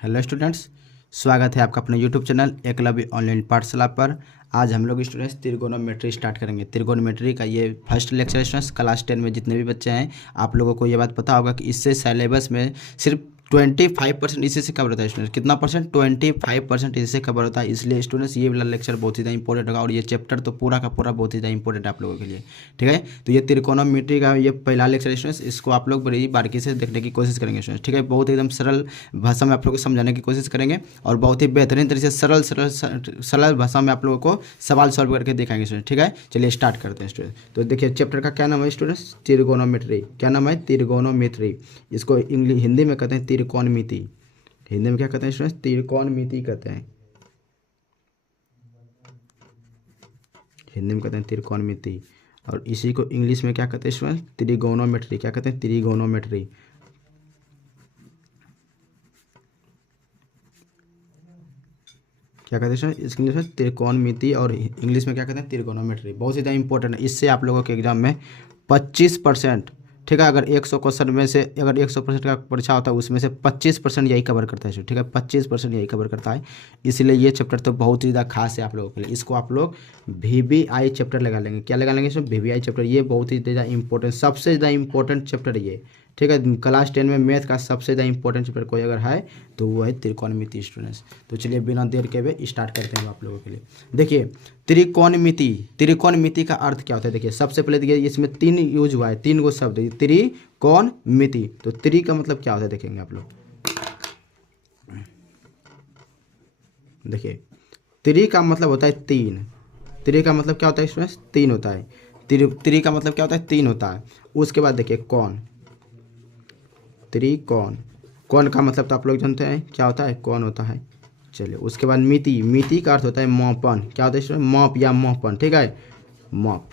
Hello students, स्वागत है आपका अपने यूट्यूब चैनल एकलव्य ऑनलाइन पाठशाला पर। आज हम लोग स्टूडेंट्स त्रिकोणोमेट्री स्टार्ट करेंगे। त्रिकोणमेट्री का ये फर्स्ट लेक्चर स्टूडेंट्स क्लास 10 में जितने भी बच्चे हैं आप लोगों को ये बात पता होगा कि इससे सिलेबस में सिर्फ 25% इसी से कवर होता है स्टूडेंट्स। कितना परसेंट? 25% इसी से कवर होता है। इसलिए स्टूडेंट्स ये वाला लेक्चर बहुत ही ज़्यादा इंपॉर्टेंट होगा और ये चैप्टर तो पूरा का पूरा बहुत ही ज़्यादा इंपॉर्टेंट है आप लोगों के लिए। ठीक है, तो ये त्रिकोणमिति का ये पहला लेक्चर स्टूडेंट्स, इसको आप लोग बड़ी बारीकी से देखने की कोशिश करेंगे स्टूडेंट्स। ठीक है, बहुत एकदम सरल भाषा में आप लोग को समझाने की कोशिश करेंगे और बहुत ही बेहतरीन तरीके से सरल भाषा में आप लोगों को सवाल सॉल्व करके दिखाएंगे स्टूडेंट। ठीक है, चलिए स्टार्ट करते हैं स्टूडेंट। तो देखिए चैप्टर का क्या नाम है स्टूडेंट्स? त्रिकोणमिति। क्या नाम है? त्रिकोणमिति। इसको इंग्लिश हिंदी में कहते हैं त्रिकोणमिति। हिंदी में क्या कहते हैं स्टूडेंट्स? त्रिकोणमिति कहते हैं। हिंदी में कहते हैं त्रिकोणमिति और इसी को इंग्लिश में क्या कहते हैं स्टूडेंट्स? त्रिगोनोमेट्री। क्या कहते हैं? त्रिगोनोमेट्री। क्या कहते हैं इसके इंग्लिश में? त्रिकोणमिति और इंग्लिश में क्या कहते हैं? त्रिगोनोमेट्री। बहुत ज़्यादा इंपॉर्टेंट है। इससे आप लोगों के एग्जाम में 25%, ठीक है, अगर 100 क्वेश्चन में से अगर 100% का परीक्षा होता है उसमें से 25% यही कवर करता है। ठीक है, 25% यही कवर करता है। इसलिए ये चैप्टर तो बहुत ही ज़्यादा खास है आप लोगों के लिए। इसको आप लोग VBI चैप्टर लगा लेंगे। क्या लगा लेंगे इसमें? VBI chapter. ये बहुत ही ज़्यादा इंपॉर्टेंट, सबसे ज़्यादा इंपॉर्टेंट चैप्टर है ये। ठीक है, क्लास 10 में मैथ का सबसे ज़्यादा इंपॉर्टेंट चैप्टर कोई अगर है तो वो है त्रिकोणमिति स्टूडेंट्स। तो चलिए बिना देर के हुए स्टार्ट करते हैं आप लोगों के लिए। देखिए त्रिकोणमिति, त्रिकोणमिति का अर्थ क्या होता है? देखिए सबसे पहले देखिए इसमें 3 यूज हुआ है, 3 गो शब्द है त्रिकोणमिति। तो त्रि का मतलब क्या होता है देखेंगे आप लोग। देखिए त्रि का मतलब होता है 3। त्रि का मतलब क्या होता है इसमें? 3 होता है। त्रि का मतलब क्या होता है? 3 होता है। उसके बाद देखिए कौन, त्रिकोण। कौन का मतलब तो आप लोग जानते हैं क्या होता है? कौन होता है। चलिए उसके बाद मिति। मिति का अर्थ होता है मापन। क्या होता है इसमें? माप या मापन। ठीक है, माप।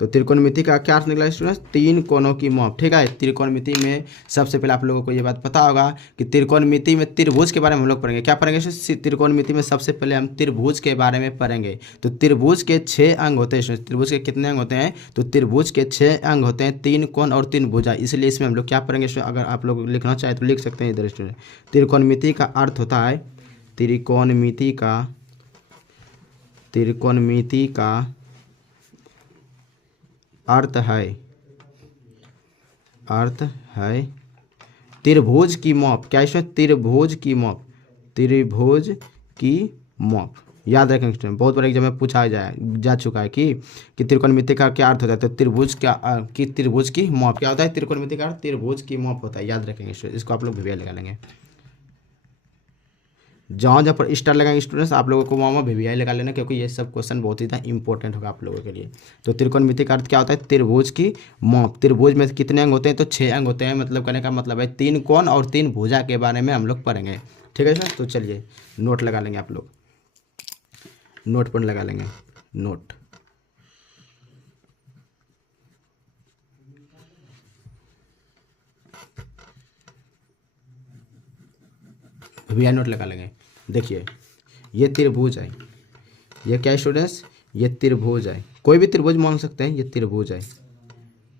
तो त्रिकोणमिति का क्या अर्थ निकला स्टूडेंट्स? 3 कोणों की माप। ठीक है, त्रिकोणमिति में सबसे पहले आप लोगों को ये बात पता होगा कि त्रिकोणमिति में त्रिभुज के बारे में हम लोग पढ़ेंगे। क्या पढ़ेंगे? त्रिकोणमिति में सबसे पहले हम त्रिभुज के बारे में पढ़ेंगे। तो त्रिभुज के 6 अंग होते हैं। त्रिभुज के कितने अंग होते हैं? तो त्रिभुज के 6 अंग होते हैं, 3 कोण और 3 भुजा। इसलिए इसमें हम लोग क्या पढ़ेंगे? अगर आप लोग लिखना चाहे तो लिख सकते हैं इधर स्टूडेंट। त्रिकोणमिति का अर्थ होता है, त्रिकोणमिति का अर्थ है त्रिभुज की माप। क्या इसमें? त्रिभुज की माप। त्रिभुज की माप याद रखेंगे स्टूडेंट, बहुत बड़े एग्जाम में पूछा जा चुका है कि त्रिकोणमिति का क्या अर्थ होता है। तो त्रिभुज त्रिभुज की माप क्या होता है? त्रिकोणमिति का अर्थ त्रिभुज की माप होता है। याद रखेंगे स्टूडेंट, इसको आप लोग VBI लगा लेंगे। जहाँ जहाँ पर स्टार लगाएंगे स्टूडेंट्स आप लोगों को वहाँ VBI लगा लेना, क्योंकि ये सब क्वेश्चन बहुत ही इंपॉर्टेंट होगा आप लोगों के लिए। तो त्रिकोणमिति का अर्थ क्या होता है? त्रिभुज की माप। त्रिभुज में कितने अंग होते हैं? तो 6 अंग होते हैं। मतलब कहने का मतलब है 3 कोण और 3 भुजा के बारे में हम लोग पढ़ेंगे। ठीक है सर, तो चलिए नोट लगा लेंगे आप लोग, नोट पर लगा लेंगे नोट। VBI नोट लगा लेंगे। देखिए ये त्रिभुज है। ये क्या है स्टूडेंट्स? ये त्रिभुज है। कोई भी त्रिभुज मान सकते हैं, ये त्रिभुज है।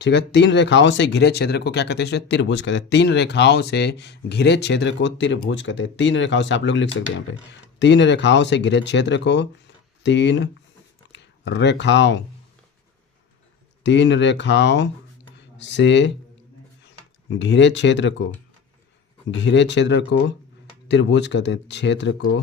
ठीक है, 3 रेखाओं से घिरे क्षेत्र को क्या कहते हैं? त्रिभुज कहते हैं। 3 रेखाओं से घिरे क्षेत्र को त्रिभुज कहते हैं। 3 रेखाओं से आप लोग लिख सकते हैं यहाँ पे, 3 रेखाओं से घिरे क्षेत्र को, 3 रेखाओं से घिरे क्षेत्र को त्रिभुज कहते हैं। क्षेत्र को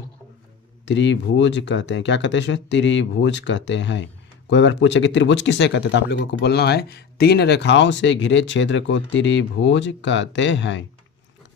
त्रिभुज कहते हैं। क्या कहते हैं? त्रिभुज कहते हैं। कोई अगर पूछे कि त्रिभुज किसे कहते हैं तो आप लोगों को बोलना है 3 रेखाओं से घिरे क्षेत्र को त्रिभुज कहते हैं।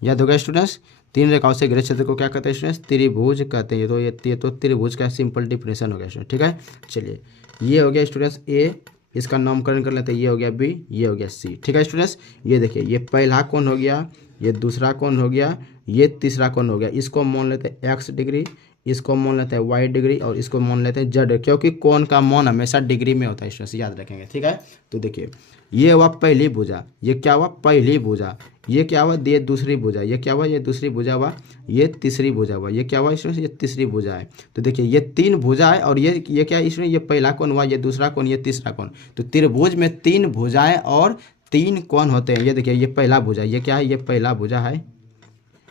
याद होगा स्टूडेंट्स? 3 रेखाओं से घिरे क्षेत्र को क्या कहते हैं स्टूडेंट्स? त्रिभुज कहते हैं। ये तो त्रिभुज का सिंपल डिफिनेशन हो गया स्टूडेंट। ठीक है, चलिए ये हो गया स्टूडेंट्स A, इसका नामकरण कर लेते हैं। ये हो गया B, ये हो गया C। ठीक है स्टूडेंट्स, ये देखिए ये पहला कोण हो गया, ये दूसरा कोण हो गया, ये तीसरा कोण हो गया। इसको मान लेते हैं X डिग्री, इसको मान लेते हैं Y डिग्री और इसको मान लेते हैं Z, क्योंकि कोण का मान हमेशा डिग्री में होता है स्टूडेंट्स, याद रखेंगे। ठीक है, तो देखिए ये हुआ पहली भुजा, ये क्या हुआ? पहली भुजा। ये क्या हुआ? ये दूसरी भुजा। ये क्या हुआ? ये दूसरी भुजा हुआ। ये तीसरी भुजा हुआ। ये क्या हुआ स्टूडेंट्स? ये तीसरी भुजा है। तो देखिए ये 3 भुजा है और ये क्या है स्टूडेंट? ये पहला कोण हुआ, ये दूसरा कोण, ये तीसरा कोण। तो त्रिभुज में 3 भुजाएं और 3 कोण होते हैं। ये देखिए ये पहला भुजा, ये क्या है? ये पहला भुजा है।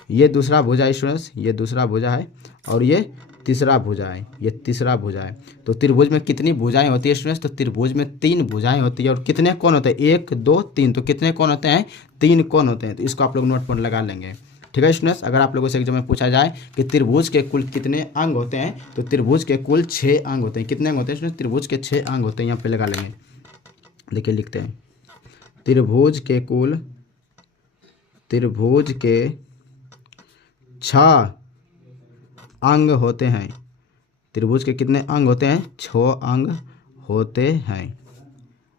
ये दूसरा भुजा है स्टूडेंट्स, ये दूसरा भुजा है और ये तीसरा भुजा है, ये तीसरा भुजा है। तो त्रिभुज में कितनी भुजाएं होती है स्टूडेंट्स? तो त्रिभुज में 3 भुजाएं होती है। और कितने कोण होते हैं? 1 2 3। तो कितने कोण होते हैं? 3 कोण होते हैं। तो इसको आप लोग नोट पर लगा लेंगे। ठीक है स्टूडेंट्स, अगर आप लोगों से एग्जाम में पूछा जाए कि त्रिभुज के कुल कितने अंग होते हैं, तो त्रिभुज के कुल 6 अंग होते हैं। कितने अंग होते हैं स्टूडेंट्स? त्रिभुज के 6 अंग होते हैं। यहाँ पे लगा लेंगे, देखिए लिखते हैं, त्रिभुज के 6 अंग होते हैं। त्रिभुज के कितने अंग होते हैं? 6 अंग होते हैं।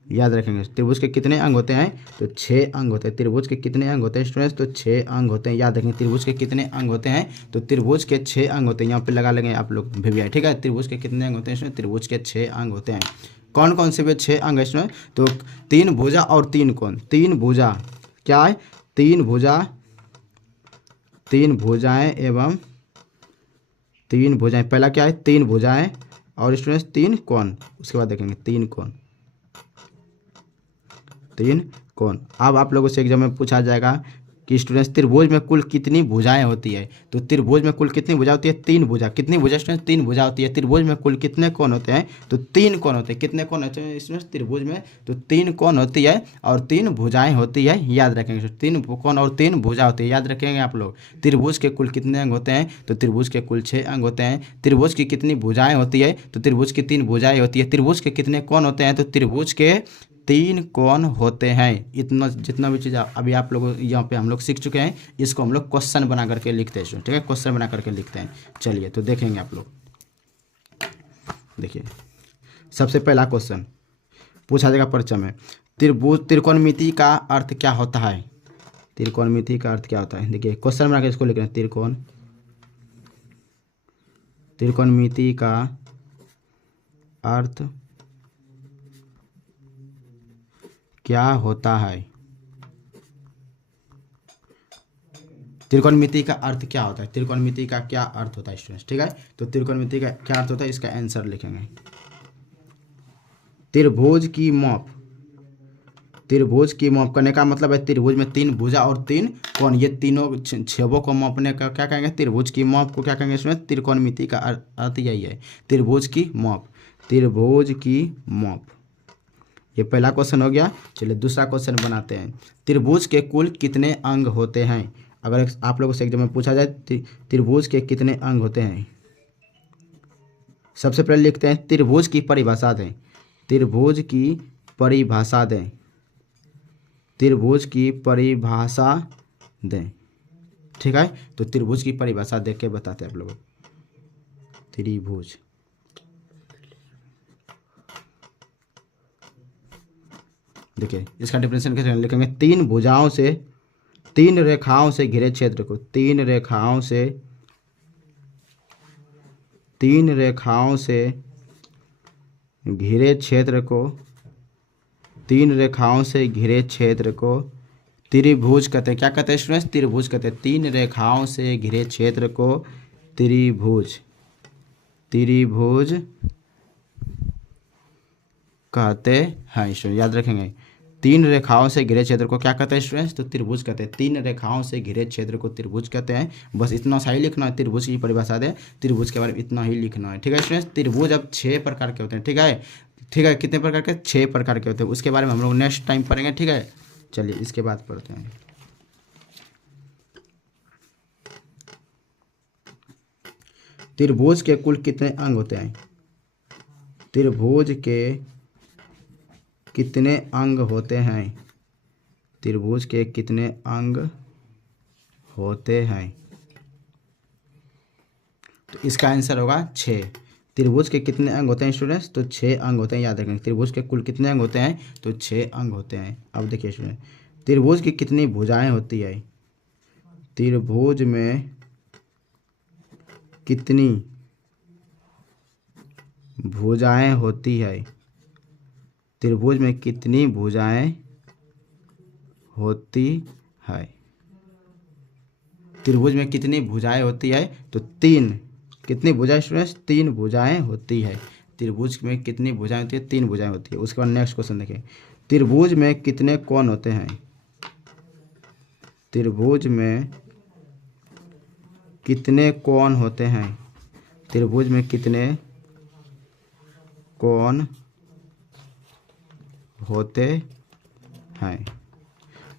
याद रखेंगे, त्रिभुज के कितने अंग होते हैं? तो 6 अंग होते हैं। त्रिभुज के कितने अंग होते हैं स्टूडेंट्स? तो 6 अंग होते हैं। याद रखेंगे, त्रिभुज के कितने अंग होते हैं? तो त्रिभुज के 6 अंग होते हैं। यहाँ पे लगा लेंगे आप लोग भी। ठीक है, त्रिभुज के कितने अंग होते हैं? त्रिभुज के 6 अंग होते हैं। कौन कौन से वे 6 अंग है स्टूडेंट? तो 3 भुजा और 3 कोण। 3 भुजा क्या है? 3 भुजा, 3 भुजाएं एवं 3 भुजाएं। पहला क्या है? 3 भुजाएं और स्टूडेंट्स 3 कोण। उसके बाद देखेंगे 3 कोण, 3 कोण। अब आप लोगों से एग्जाम में पूछा जाएगा कि स्टूडेंट्स त्रिभुज में कुल कितनी भुजाएं होती है? तो त्रिभुज में कुल कितनी भुजा होती है? 3 भुजा। कितनी भुजा स्टूडेंट्स? 3 भुजा होती है। त्रिभुज में कुल कितने कोण होते हैं? तो 3 कोण होते हैं। कितने कोण होते हैं स्टूडेंट्स त्रिभुज में? तो 3 कोण होती है और 3 भुजाएं होती है। याद रखेंगे, 3 कोण और 3 भुजा होती है। याद रखेंगे आप लोग। त्रिभुज के कुल कितने अंग होते हैं? तो त्रिभुज के कुल 6 अंग होते हैं। त्रिभुज की कितनी भुजाएं होती है? तो त्रिभुज की 3 भुजाएं होती है। त्रिभुज के कितने कोण होते हैं? तो त्रिभुज के 3 कोण होते हैं। इतना जितना भी चीज़ अभी आप लोग यहाँ पे हम लोग सीख चुके हैं, इसको हम लोग क्वेश्चन बना करके लिखते हैं। ठीक है, क्वेश्चन बना करके लिखते हैं। चलिए तो देखेंगे आप लोग। देखिए, सबसे पहला क्वेश्चन पूछा जाएगा परीक्षा में, त्रिकोणमिति का अर्थ क्या होता है? त्रिकोणमिति का अर्थ क्या होता है? देखिए क्वेश्चन बना के इसको लिख रहे हैं, त्रिकोणमिति का अर्थ क्या होता है? त्रिकोणमिति का अर्थ क्या होता है? त्रिकोणमिति का क्या अर्थ होता है स्टूडेंट्स? ठीक है, तो त्रिकोणमिति का क्या अर्थ होता है, इसका आंसर लिखेंगे। त्रिभुज की माप। त्रिभुज की माप करने का मतलब है त्रिभुज में 3 भुजा और 3 कोण, ये तीनों छेदों को मापने का क्या कहेंगे? त्रिभुज की माप को क्या कहेंगे स्टूडेंट? त्रिकोणमिति का अर्थ यही है, त्रिभुज की माप। त्रिभुज की माप, ये पहला क्वेश्चन हो गया। चलिए दूसरा क्वेश्चन बनाते हैं। त्रिभुज के कुल कितने अंग होते हैं? अगर आप लोगों से एग्जाम में पूछा जाए त्रिभुज के कितने अंग होते हैं, सबसे पहले लिखते हैं त्रिभुज की परिभाषा दें। त्रिभुज की परिभाषा दें। त्रिभुज की परिभाषा दें। ठीक है, तो त्रिभुज की परिभाषा देख के बताते हैं आप लोगों। त्रिभुज, देखिए इसका डिफरेंशिएशन कैसे लिखेंगे? 3 भुजाओं से, 3 रेखाओं से घिरे क्षेत्र को, 3 रेखाओं से, 3 रेखाओं से घिरे क्षेत्र को, 3 रेखाओं से घिरे क्षेत्र को त्रिभुज कहते हैं। क्या कहते हैं स्टूडेंट्स? त्रिभुज कहते हैं। 3 रेखाओं से घिरे क्षेत्र को त्रिभुज, त्रिभुज कहते हैं स्टूडेंट। याद रखेंगे, 3 रेखाओं से घिरे क्षेत्र को क्या कहते हैं स्टूडेंट्स? तो त्रिभुज कहते हैं। 3 रेखाओं से घिरे क्षेत्र को त्रिभुज कहते हैं। बस इतना सा ही लिखना है, त्रिभुज की परिभाषा दे, त्रिभुज के बारे में इतना ही लिखना है। ठीक है स्टूडेंट्स, त्रिभुज अब 6 प्रकार के होते हैं। ठीक है, ठीक है, कितने प्रकार के? 6 प्रकार के होते हैं। उसके बारे में हम लोग नेक्स्ट टाइम पढ़ेंगे। ठीक है, चलिए इसके बाद पढ़ते हैं। त्रिभुज के कुल कितने अंग होते हैं? त्रिभुज के कितने अंग होते हैं? त्रिभुज के कितने अंग होते हैं? तो इसका आंसर होगा 6। त्रिभुज के कितने अंग होते हैं स्टूडेंट्स? तो 6 अंग होते हैं। याद रखेंगे, त्रिभुज के कुल कितने अंग होते हैं? तो 6 अंग होते हैं। अब देखिए स्टूडेंट, त्रिभुज की कितनी भुजाएं होती है? त्रिभुज में कितनी भुजाएं होती है? त्रिभुज में कितनी भुजाएं होती है? त्रिभुज में कितनी भुजाएं होती है? तो 3। कितनी भुजाएं स्टूडेंट्स? 3 भुजाएं होती है। त्रिभुज में कितनी भुजाएं होती है? 3 भुजाएं होती है। उसके बाद नेक्स्ट क्वेश्चन देखिए, त्रिभुज में कितने कोण होते हैं? त्रिभुज में कितने कोण होते हैं, त्रिभुज में कितने कोण होते हैं।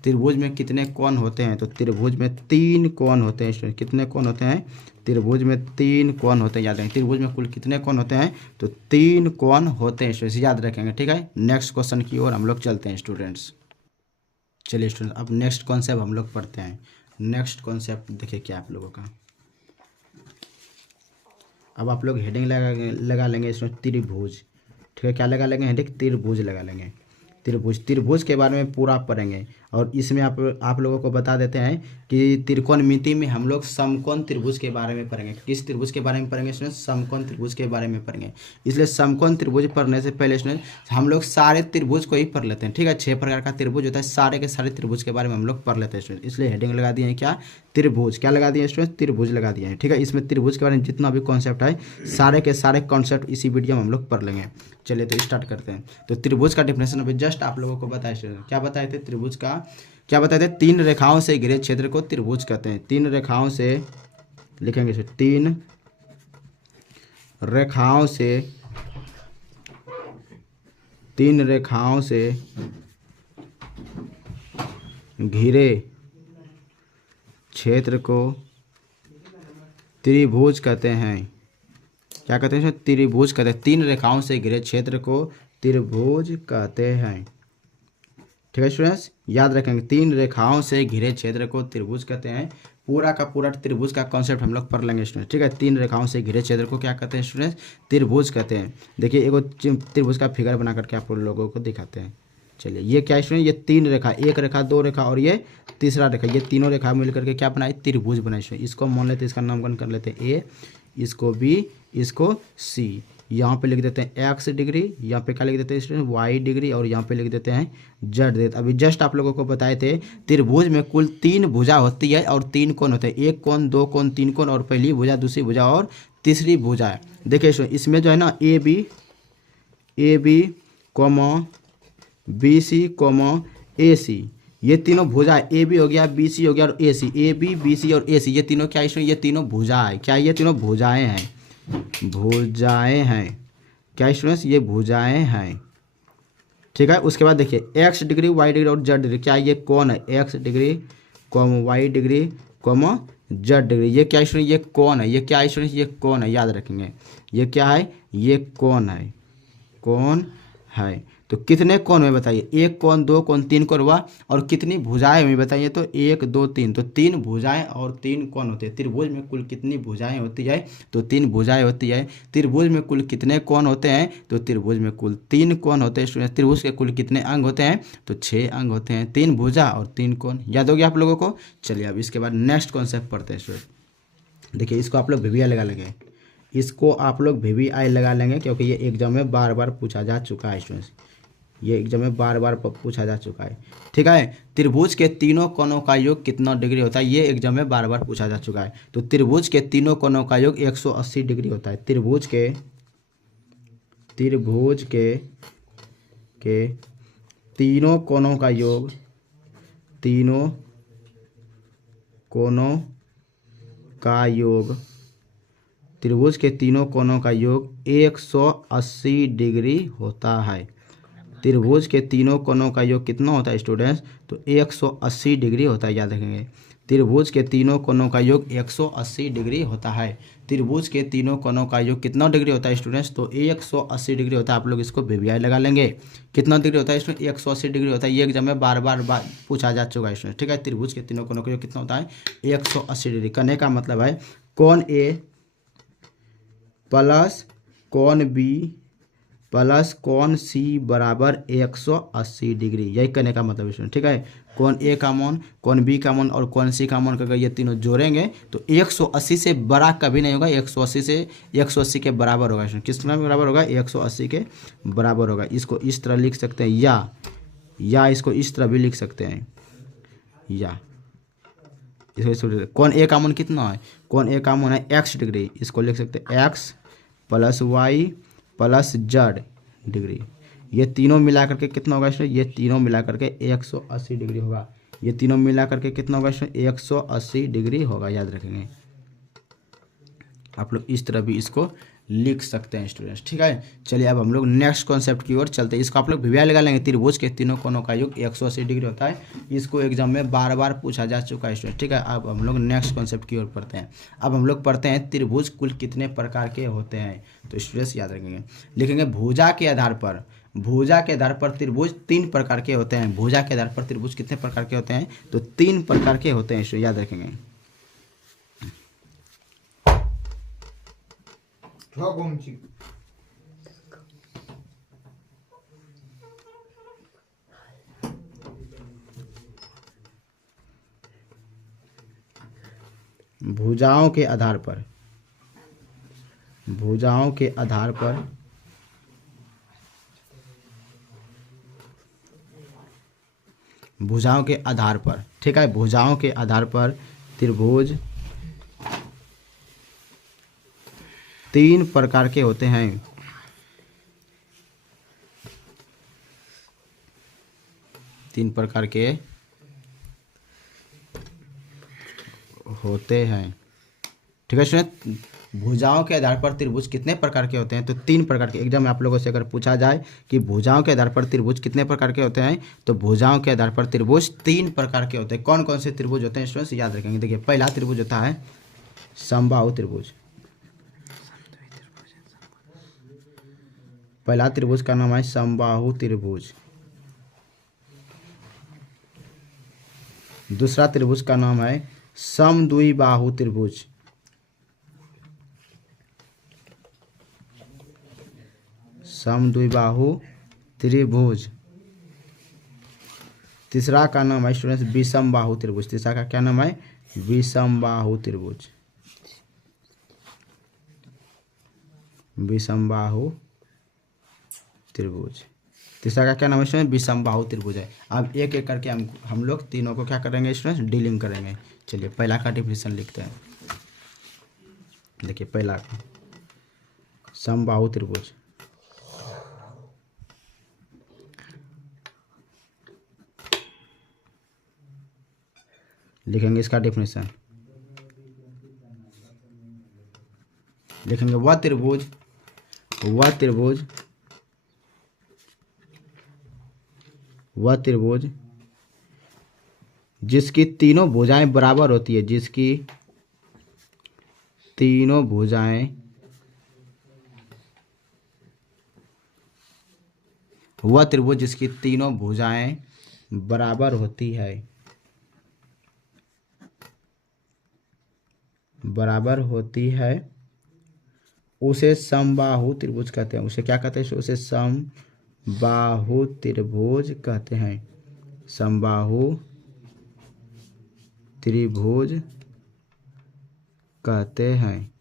त्रिभुज में कितने कोण होते हैं, तो त्रिभुज में 3 कोण होते हैं स्टूडेंट। कितने कोण होते हैं, त्रिभुज में 3 कोण होते हैं, याद रखें। त्रिभुज में कुल कितने कोण होते हैं, तो 3 कोण होते हैं स्टूडेंट्स, याद रखेंगे। ठीक है, नेक्स्ट क्वेश्चन की ओर हम लोग चलते हैं स्टूडेंट्स। चलिए स्टूडेंट, अब नेक्स्ट कॉन्सेप्ट हम लोग पढ़ते हैं। नेक्स्ट कॉन्सेप्ट देखिए क्या आप लोगों का। अब आप लोग हेडिंग लगा लेंगे इसमें त्रिभुज। ठीक है, क्या लगा लेंगे हेडिंग, त्रिभुज लगा लेंगे। त्रिभुज के बारे में पूरा पढ़ेंगे। और इसमें आप लोगों को बता देते हैं कि त्रिकोणमिति में हम लोग समकोण त्रिभुज के बारे में पढ़ेंगे। किस त्रिभुज के बारे में पढ़ेंगे स्टूडेंट, समकोण त्रिभुज के बारे में पढ़ेंगे। इसलिए समकोण त्रिभुज पढ़ने से पहले स्टूडेंट हम लोग सारे त्रिभुज को ही पढ़ लेते हैं। ठीक है, 6 प्रकार का त्रिभुज होता है, सारे के सारे त्रिभुज के बारे में हम लोग पढ़ लेते हैं स्टूडेंट। इसलिए हेडिंग लगा दिए हैं क्या, त्रिभुज। क्या लगा दिए स्टूडेंट, त्रिभुज लगा दिए हैं। ठीक है, इसमें त्रिभुज के बारे में जितना भी कॉन्सेप्ट है सारे के सारे कॉन्सेप्ट इसी वीडियो में हम लोग पढ़ लेंगे। चलिए तो स्टार्ट करते हैं। तो त्रिभुज का डेफिनेशन अभी जस्ट आप लोगों को बताया स्टूडेंट। क्या बताए थे त्रिभुज का, क्या बताए थे, 3 रेखाओं से घिरे क्षेत्र को त्रिभुज कहते हैं। 3 रेखाओं से लिखेंगे, 3 रेखाओं से, 3 रेखाओं से घिरे क्षेत्र को त्रिभुज कहते हैं। क्या कहते हैं, त्रिभुज कहते हैं। 3 रेखाओं से घिरे क्षेत्र को त्रिभुज कहते हैं। ठीक है स्टूडेंट्स, याद रखेंगे, 3 रेखाओं से घिरे क्षेत्र को त्रिभुज कहते हैं। पूरा का पूरा त्रिभुज का कॉन्सेप्ट हम लोग पढ़ लेंगे स्टूडेंट। ठीक है, 3 रेखाओं से घिरे क्षेत्र को क्या कहते हैं स्टूडेंट्स, त्रिभुज कहते हैं। देखिए एगो त्रिभुज का फिगर बना करके आप लोगों को दिखाते हैं। चलिए ये क्या स्टूडेंट, ये 3 रेखा, 1 रेखा, 2 रेखा और ये तीसरा रेखा, ये तीनों रेखा मिल करके क्या बनाई, त्रिभुज बनाई स्टूडेंट। इसको मान लेते हैं, इसका नामकरण कर लेते हैं ए, इसको बी, इसको सी। यहाँ पे लिख देते हैं x डिग्री, यहाँ पे क्या लिख देते हैं स्टूडेंट, y डिग्री, और यहाँ पे लिख देते हैं z डिग्री। अभी जस्ट आप लोगों को बताए थे त्रिभुज में कुल 3 भुजा होती है और 3 कोण होते हैं। 1 कोण, 2 कोण, 3 कोण, और पहली भुजा, दूसरी भुजा और तीसरी भुजा है। देखिए स्टूडेंट, इसमें जो है ना A B comma B C comma A C, ये तीनों भुजा है। ए बी हो गया, बी सी हो गया और ए सी। ए बी, बी सी और ए सी, ये तीनों क्या स्टूडेंट, ये तीनों भुजा है। क्या ये तीनों भुजाएं हैं, भुजाएं हैं। क्या स्टूडेंट्स, ये भुजाएं हैं। ठीक है, उसके बाद देखिए एक्स डिग्री, वाई डिग्री और जेड डिग्री, क्या ये कोण है, X degree comma Y degree comma Z degree. ये क्या स्टूडेंट, ये कोण है। ये क्या स्टूडेंट, ये कोण है, याद रखेंगे। ये क्या है, ये कोण है, कोण है। तो कितने कोण में बताइए, 1 कोण, 2 कोण, 3 कोण हुआ, और कितनी भुजाएं में बताइए, तो 1 2 3, तो 3 भुजाएं और 3 कोण होते हैं। त्रिभुज में कुल कितनी भुजाएं होती है, तो 3 भुजाएं होती है। त्रिभुज में कुल कितने कोण होते हैं, तो त्रिभुज में कुल 3 कोण होते हैं स्टूडेंट। त्रिभुज के कुल कितने अंग होते हैं, तो 6 अंग होते हैं। 3 भुजा और 3 कोण, याद हो गया आप लोगों को। चलिए अब इसके बाद नेक्स्ट कॉन्सेप्ट पढ़ते हैं स्टूडेंट। देखिए इसको आप लोग VVI लगा लेंगे, इसको आप लोग VVI लगा लेंगे, क्योंकि ये एग्जाम में बार बार पूछा जा चुका है स्टूडेंट्स। ये एग्जाम में बार बार पूछा जा चुका है। ठीक है, त्रिभुज के तीनों कोणों का योग कितना डिग्री होता है, ये एग्जाम में बार बार पूछा जा चुका है। तो त्रिभुज के तीनों कोणों का योग 180 डिग्री होता है। त्रिभुज के तीनों कोणों का योग, तीनों कोणों का योग, त्रिभुज के तीनों कोणों का योग 180 डिग्री होता है। त्रिभुज के तीनों कोणों का योग कितना होता है स्टूडेंट्स, तो 180 डिग्री होता है, याद रखेंगे। त्रिभुज के तीनों कोणों का योग 180 डिग्री होता है। त्रिभुज के तीनों कोणों का योग कितना डिग्री होता है स्टूडेंट्स, तो 180 डिग्री होता है। आप लोग इसको VVI लगा लेंगे। कितना डिग्री होता है स्टूडेंट, 180 डिग्री होता है। ये एग्जाम में बार बार पूछा जा चुका है स्टूडेंट। ठीक है, त्रिभुज के तीनों कोणों का योग कितना होता है, 180 डिग्री। कहने का मतलब है कोण A प्लस कोण B प्लस कोण C बराबर 180 डिग्री, यही करने का मतलब है। ठीक है, कोण A का मान, कोण B का मान और कोण C का मान अगर ये तीनों जोड़ेंगे तो 180 से बड़ा कभी नहीं होगा, 180 के बराबर होगा। किस तरह बराबर होगा, 180 के बराबर होगा। इसको इस तरह लिख सकते हैं, या इसको इस तरह भी लिख सकते हैं, या इसको। कोण A का मान कितना है, कोण A का मान है x डिग्री, इसको लिख सकते हैं x plus Y plus Z degree. ये तीनों मिला करके कितना होगा स्टूडेंट, ये तीनों मिला करके 180 डिग्री होगा। ये तीनों मिला करके कितना होगा स्टूडेंट, 180 डिग्री होगा, याद रखेंगे। आप लोग इस तरह भी इसको लिख सकते हैं स्टूडेंट्स। ठीक है, चलिए अब हम लोग नेक्स्ट कॉन्सेप्ट की ओर चलते हैं। इसको आप लोग वीवीआई लगा लेंगे। त्रिभुज के तीनों कोनों का योग 180 डिग्री होता है। इसको एग्जाम में बार बार पूछा जा चुका है स्टूडेंट। ठीक है, अब हम लोग नेक्स्ट कॉन्सेप्ट की ओर पढ़ते हैं। अब हम लोग पढ़ते हैं त्रिभुज कुल कितने प्रकार के होते हैं। तो स्टूडेंट्स याद रखेंगे, लिखेंगे भुजा के आधार पर, भुजा के आधार पर त्रिभुज 3 प्रकार के होते हैं। भुजा के आधार पर त्रिभुज कितने प्रकार के होते हैं, तो 3 प्रकार के होते हैं स्टूडेंट, याद रखेंगे। भुजाओं के आधार पर, भुजाओं के आधार पर भुजाओं के आधार पर, ठीक है, भुजाओं के आधार पर त्रिभुज 3 प्रकार के होते हैं। तीन प्रकार के होते हैं। ठीक है स्टूडेंट, भुजाओं के आधार पर त्रिभुज कितने प्रकार के होते हैं, तो 3 प्रकार के। एग्जाम में आप लोगों से अगर पूछा जाए कि भुजाओं के आधार पर त्रिभुज कितने प्रकार के होते हैं, तो भुजाओं के आधार पर त्रिभुज 3 प्रकार के होते हैं। कौन कौन से त्रिभुज होते हैं स्टूडेंट्स, याद रखेंगे। देखिए, पहला त्रिभुज होता है समबाहु त्रिभुज। पहला त्रिभुज का नाम है समबाहु त्रिभुज। दूसरा त्रिभुज का नाम है समद्विबाहु त्रिभुज। समद्विबाहु त्रिभुज। तीसरा का नाम है स्टूडेंट्स विषमबाहु त्रिभुज। तीसरा का क्या नाम है, विषमबाहु त्रिभुज। विषमबाहु त्रिभुज, तीसरा का क्या नाम है स्टूडेंट, विषमबाहु त्रिभुज है। अब एक एक करके हम लोग तीनों को क्या करेंगे स्टूडेंट, डीलिंग करेंगे। चलिए पहला का डिफिनेशन लिखते हैं। देखिए पहला का समबाहु त्रिभुज, लिखेंगे इसका डिफिनेशन। लिखेंगे वह त्रिभुज, वह त्रिभुज, वह त्रिभुज जिसकी तीनों भुजाएं बराबर होती है, जिसकी तीनों भुजाएं, वह त्रिभुज जिसकी तीनों भुजाएं बराबर होती है, बराबर होती है, उसे समबाहु त्रिभुज कहते हैं। उसे क्या कहते हैं, उसे समबाहु त्रिभुज कहते हैं। समबाहु त्रिभुज कहते हैं,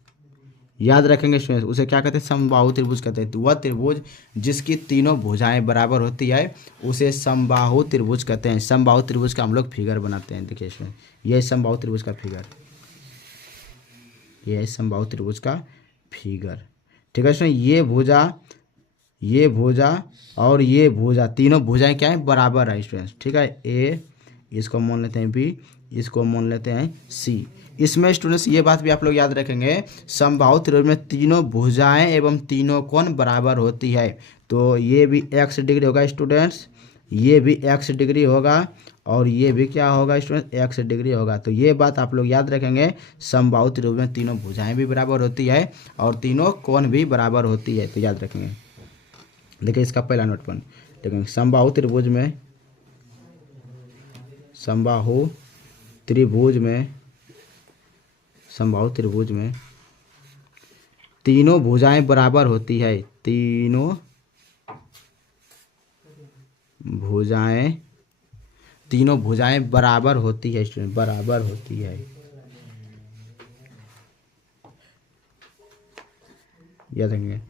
याद रखेंगे स्टूडेंट्स। उसे क्या कहते हैं, समबाहु त्रिभुज कहते हैं। तो वह त्रिभुज जिसकी तीनों भुजाएं बराबर होती है उसे समबाहु त्रिभुज कहते हैं। समबाहु त्रिभुज का हम लोग फिगर बनाते हैं। देखिए स्टूडेंट, यह समबाहु त्रिभुज का फिगर, यह है समबाहु त्रिभुज का फिगर। ठीक है स्टूडेंट, ये भुजा और ये भुजा, तीनों भुजाएं क्या है, बराबर है स्टूडेंट्स। ठीक है, ए इसको मान लेते हैं बी, इसको मान लेते हैं सी। इसमें स्टूडेंट्स ये बात भी आप लोग याद रखेंगे, समबाहु त्रिभुज में तीनों भुजाएं एवं तीनों कोण बराबर होती है। तो ये भी x डिग्री होगा स्टूडेंट्स, ये भी x डिग्री होगा और ये भी क्या होगा स्टूडेंट, x डिग्री होगा। तो ये बात आप लोग याद रखेंगे, समबाहु त्रिभुज में तीनों भुजाएं भी बराबर होती है और तीनों कोण भी बराबर होती है। तो याद रखेंगे। देखिए इसका पहला नोट पॉइंट देखेंगे, समबाहु त्रिभुज में, समबाहु त्रिभुज में, समबाहु त्रिभुज में तीनों भुजाएं बराबर होती है। तीनों भुजाएं बराबर होती है स्टूडेंट, बराबर होती है। याद रखेंगे,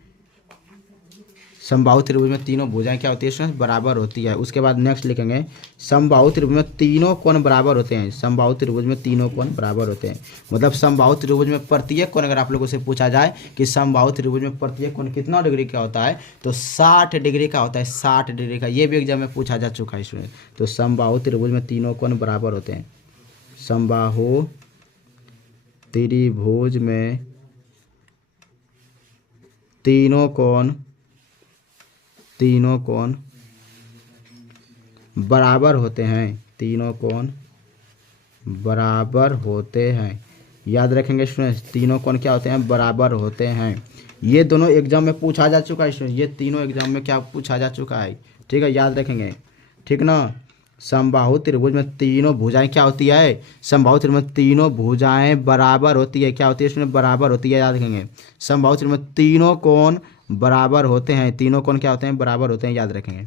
समबाहु त्रिभुज में तीनों भुजाएं क्या होती है स्टूडेंट, बराबर होती है। उसके बाद नेक्स्ट लिखेंगे, समबाहु त्रिभुज में तीनों कोण बराबर होते हैं। समबाहु त्रिभुज में तीनों कोण बराबर होते हैं, मतलब समबाहु त्रिभुज में प्रत्येक कोण, अगर आप लोगों से पूछा जाए कि समबाहु त्रिभुज में प्रत्येक कोण कितना डिग्री का होता है, तो 60 डिग्री का होता है, 60 डिग्री का। ये भी एग्जाम में पूछा जा चुका है स्टूडेंट। तो समबाहु त्रिभुज में तीनों कोण बराबर होते हैं। समबाहु त्रिभुज में तीनों कोण बराबर होते हैं, तीनों कोण बराबर होते हैं। याद रखेंगे स्टूडेंट्स, तीनों कोण क्या होते हैं, बराबर होते हैं। ये दोनों एग्जाम में पूछा जा चुका है स्टूडेंट, ये तीनों एग्जाम में क्या पूछा जा चुका है, ठीक है, याद रखेंगे, ठीक ना। समबाहु त्रिभुज में तीनों भुजाएं क्या होती है, समबाहु त्रिभुज में तीनों भुजाएं बराबर होती है, क्या होती है स्टूडेंट, बराबर होती है, याद रखेंगे। समबाहु त्रिभुज में तीनों कोण बराबर होते हैं, तीनों कोण क्या होते हैं, बराबर होते हैं, याद रखेंगे।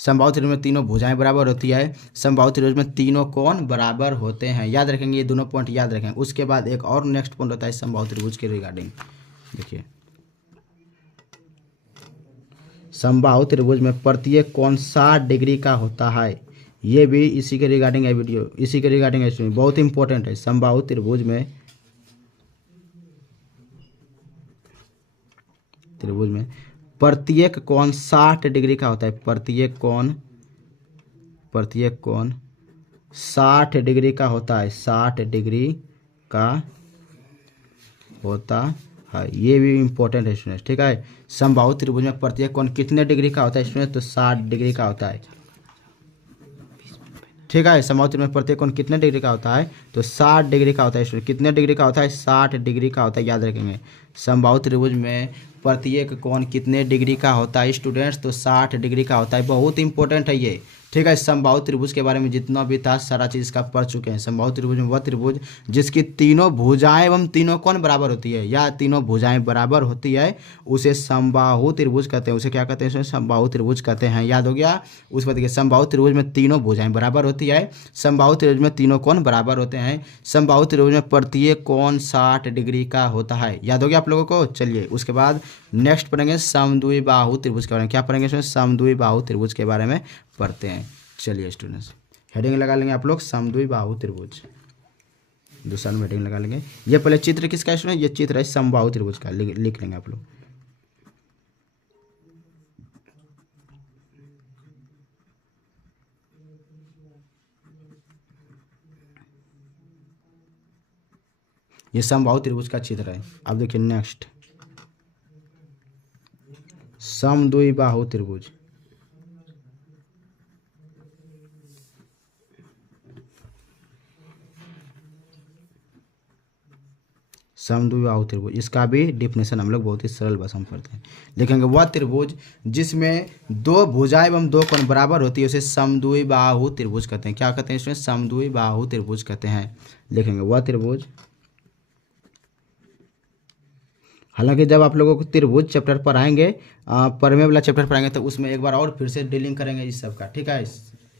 समबाहु त्रिभुज में तीनों भुजाएं बराबर होती है, समबाहु त्रिभुज में तीनों कोण बराबर होते हैं, याद रखेंगे, ये दोनों पॉइंट याद रखेंगे। उसके बाद एक और नेक्स्ट पॉइंट होता है समबाहु त्रिभुज के रिगार्डिंग, देखिए समबाहु त्रिभुज में प्रत्येक कोण 60 डिग्री का होता है, ये भी इसी के रिगार्डिंग है वीडियो, इसी के रिगार्डिंग है, बहुत इंपॉर्टेंट है। समबाहु त्रिभुज में प्रत्येक कोण 60 डिग्री का होता है, प्रत्येक कोण 60 डिग्री का होता है, 60 डिग्री का होता है, ये भी इंपॉर्टेंट है स्टूडेंट, ठीक है। समबाहु त्रिभुज में प्रत्येक कोण कितने डिग्री का होता है स्टूडेंट, तो 60 डिग्री का होता है, ठीक है। समबाहु त्रिभुज में प्रत्येक कोण कितने डिग्री का होता है, तो 60 डिग्री का होता है स्टूडेंट, कितने डिग्री का होता है, 60 डिग्री का होता है, याद रखेंगे। समबाहु त्रिभुज में प्रत्येक कोण कितने डिग्री का होता है स्टूडेंट्स, तो 60 डिग्री का होता है, बहुत इंपॉर्टेंट है ये, ठीक है। समबाहु त्रिभुज के बारे में जितना भी था सारा चीज़ का पढ़ चुके हैं। समबाहु त्रिभुज में वह त्रिभुज जिसकी तीनों भुजाएं एवं तीनों कोण बराबर होती है, या तीनों भुजाएं बराबर होती है, उसे समबाहु त्रिभुज कहते हैं, उसे क्या कहते हैं, समबाहु त्रिभुज कहते हैं, याद हो गया। उसके बाद देखिए समबाहु त्रिभुज में तीनों भुजाएं बराबर होती है, समबाहु त्रिभुज में तीनों कोण बराबर होते हैं, समबाहु त्रिभुज में प्रत्येक कोण 60 डिग्री का होता है, याद हो गया आप लोगों को। चलिए उसके बाद नेक्स्ट पढ़ेंगे समद्विबाहु त्रिभुज के बारे में, क्या पढ़ेंगे, समद्विबाहु त्रिभुज के बारे में पढ़ते हैं। चलिए स्टूडेंट्स हेडिंग लगा लेंगे आप लोग, समद्विबाहु त्रिभुज, दूसरा में हेडिंग लगा लेंगे। ये पहले चित्र किसका है स्टूडेंट, ये चित्र है समबाहु त्रिभुज का, लिख लेंगे आप लोग। ये समबाहु त्रिभुज का चित्र है। अब देखिए नेक्स्ट समद्विबाहु त्रिभुज, समद्विबाहु त्रिभुज, इसका भी डिफिनेशन हम लोग बहुत ही सरल भाषा में पढ़ते हैं, लिखेंगे वह त्रिभुज जिसमें दो भुजाएं एवं दो कोण बराबर होती है उसे समद्विबाहु त्रिभुज कहते हैं, क्या कहते हैं इसमें, समद्विबाहु त्रिभुज कहते हैं, लिखेंगे वह त्रिभुज। हालांकि जब आप लोगों को त्रिभुज चैप्टर पढ़ाएंगे, परमे वाला चैप्टर पढ़ाएंगे, तो उसमें एक बार और फिर से डीलिंग करेंगे इस सब का, ठीक है,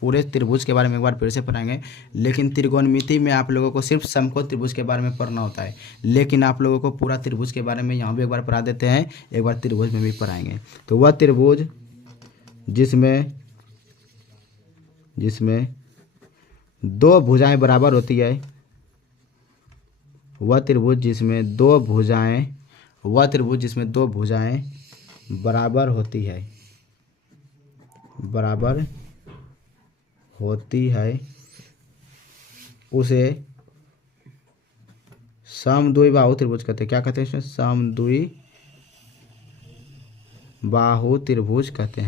पूरे त्रिभुज के बारे में एक बार फिर से पढ़ाएंगे। लेकिन त्रिकोणमिति में आप लोगों को सिर्फ समकोण त्रिभुज के बारे में पढ़ना होता है, लेकिन आप लोगों को पूरा त्रिभुज के बारे में यहाँ भी एक बार पढ़ा देते हैं, एक बार त्रिभुज में भी पढ़ाएंगे। तो वह त्रिभुज जिसमें दो भुजाएं बराबर होती है, वह त्रिभुज जिसमें दो भुजाएं बराबर होती है उसे समद्विबाहु त्रिभुज कहते हैं, क्या कहते हैं, समद्विबाहु त्रिभुज कहते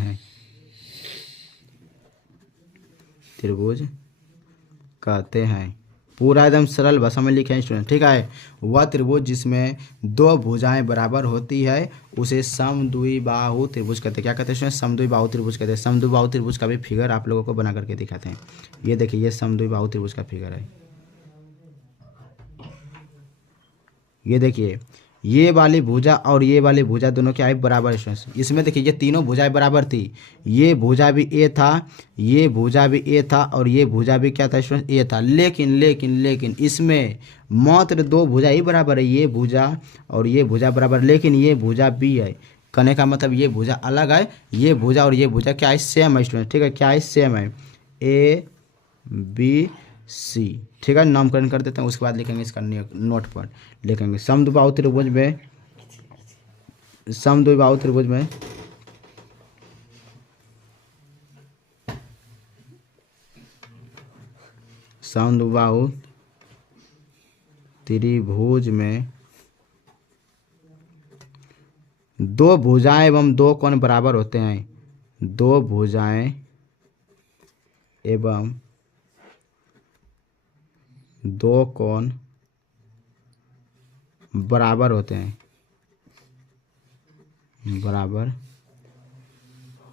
हैं, पूरा एकदम सरल भाषा में लिखे हैं स्टूडेंट, ठीक है। वह त्रिभुज जिसमें दो भुजाएं बराबर होती है उसे समद्विबाहु त्रिभुज कहते हैं, क्या कहते हैं, समद्विबाहु त्रिभुज कहते हैं। समद्विबाहु त्रिभुज का भी फिगर आप लोगों को बना करके दिखाते हैं, ये देखिए ये समद्विबाहु त्रिभुज का फिगर है, ये देखिए ये वाली भुजा और ये वाली भुजा दोनों क्या है, बराबर है। इसमें देखिए ये तीनों भुजाएं बराबर थी, ये भुजा भी ए था, ये भुजा भी ए था, और ये भुजा भी क्या था स्टूडेंट, ए था। लेकिन इसमें मात्र दो भुजा ही बराबर है, ये भुजा और ये भुजा बराबर, लेकिन ये भुजा बी है, कहने का मतलब ये भुजा अलग है, ये भुजा और ये भुजा क्या है, सेम है स्टूडेंट, ठीक है, क्या है, सेम है, ए बी सी, ठीक है। नामकरण कर देते हैं, उसके बाद लिखेंगे इसका नोट पर लिखेंगे समद्विबाहु त्रिभुज में समद्विबाहु त्रिभुज में दो भुजाएं एवं दो कोण बराबर होते हैं, दो भुजाएं एवं दो कोण बराबर होते हैं, बराबर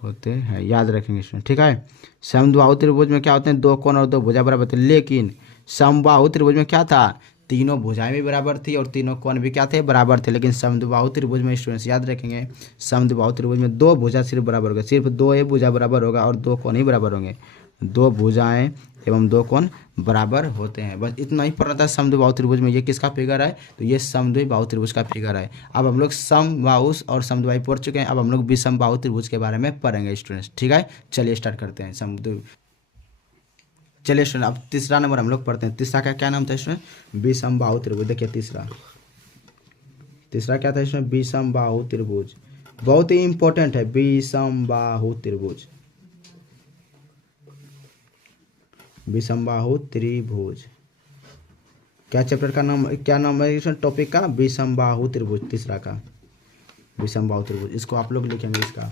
होते हैं, याद रखेंगे इसमें, ठीक है। समबाहु त्रिभुज में क्या होते हैं, दो कोण और दो भुजा बराबर होते हैं, लेकिन समबाहु त्रिभुज में क्या था, तीनों भुजाएं भी बराबर थी और तीनों कोण भी क्या थे, बराबर थे। लेकिन समद्विबाहु त्रिभुज में स्टूडेंट्स याद रखेंगे, समद्विबाहु त्रिभुज में दो भुजा सिर्फ बराबर होगा, सिर्फ दो ही भुजा बराबर होगा और दो कोण ही बराबर होंगे, दो भुजाएं एवं दो कोण बराबर होते हैं। बस इतना ही पढ़ना था समद्विबाहु त्रिभुज में। ये किसका फिगर है, तो ये समद्विबाहु त्रिभुज का फिगर है। अब हम लोग समबाहु और समद्विबाहु पढ़ चुके हैं, अब हम लोग विषमबाहु त्रिभुज के बारे में पढ़ेंगे स्टूडेंट्स, ठीक है। चलिए स्टार्ट करते हैं चलिए स्टूडेंट, अब तीसरा नंबर हम लोग पढ़ते हैं। तीसरा का क्या नाम था स्टूडेंट, विषमबाहु त्रिभुज। देखिए तीसरा क्या था इसमें, विषमबाहु त्रिभुज, बहुत ही इंपॉर्टेंट है विषमबाहु त्रिभुज, विषमबाहु त्रिभुज। क्या चैप्टर का नाम, क्या नाम है इसमें, टॉपिक का, विषमबाहु त्रिभुज, तीसरा का विषमबाहु त्रिभुज। इसको आप लोग लिखेंगे, इसका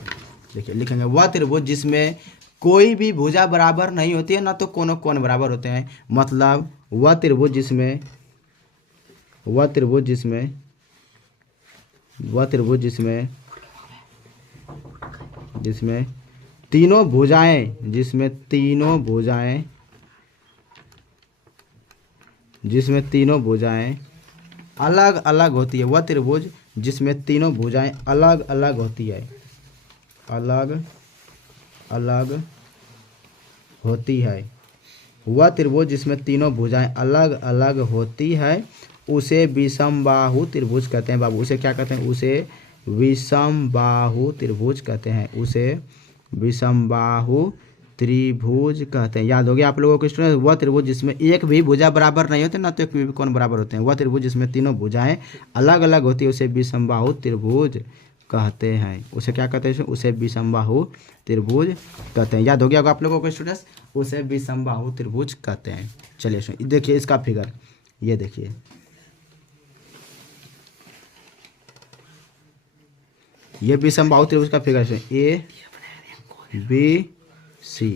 देखिए लिखेंगे, वह त्रिभुज जिसमें कोई भी भुजा बराबर नहीं होती है, ना तो कोनों कोण बराबर होते हैं। मतलब वह त्रिभुज जिसमें तीनों भुजाएं अलग अलग होती है, वह त्रिभुज जिसमें तीनों भुजाएं अलग अलग होती है, वह त्रिभुज जिसमें तीनों भुजाएं अलग अलग होती है उसे विषमबाहु त्रिभुज कहते हैं। बाबू उसे क्या कहते हैं, उसे विषमबाहु त्रिभुज कहते हैं, उसे विषमबाहु त्रिभुज कहते हैं। याद हो गया आप लोगों को स्टूडेंट, वह त्रिभुज जिसमें एक भी भुजा बराबर नहीं होते, ना तो एक भी कोण बराबर होते हैं, वह त्रिभुज जिसमें तीनों भुजाएं अलग अलग होती है उसे विषमबाहु त्रिभुज कहते हैं। उसे क्या कहते हैं, उसे विषमबाहु त्रिभुज कहते हैं। याद हो गया होगा आप लोगों को स्टूडेंट्स, उसे विषमबाहु त्रिभुज कहते हैं। चलिए देखिए इसका फिगर, ये देखिए ये विषमबाहु त्रिभुज का फिगर है, ए बी सी,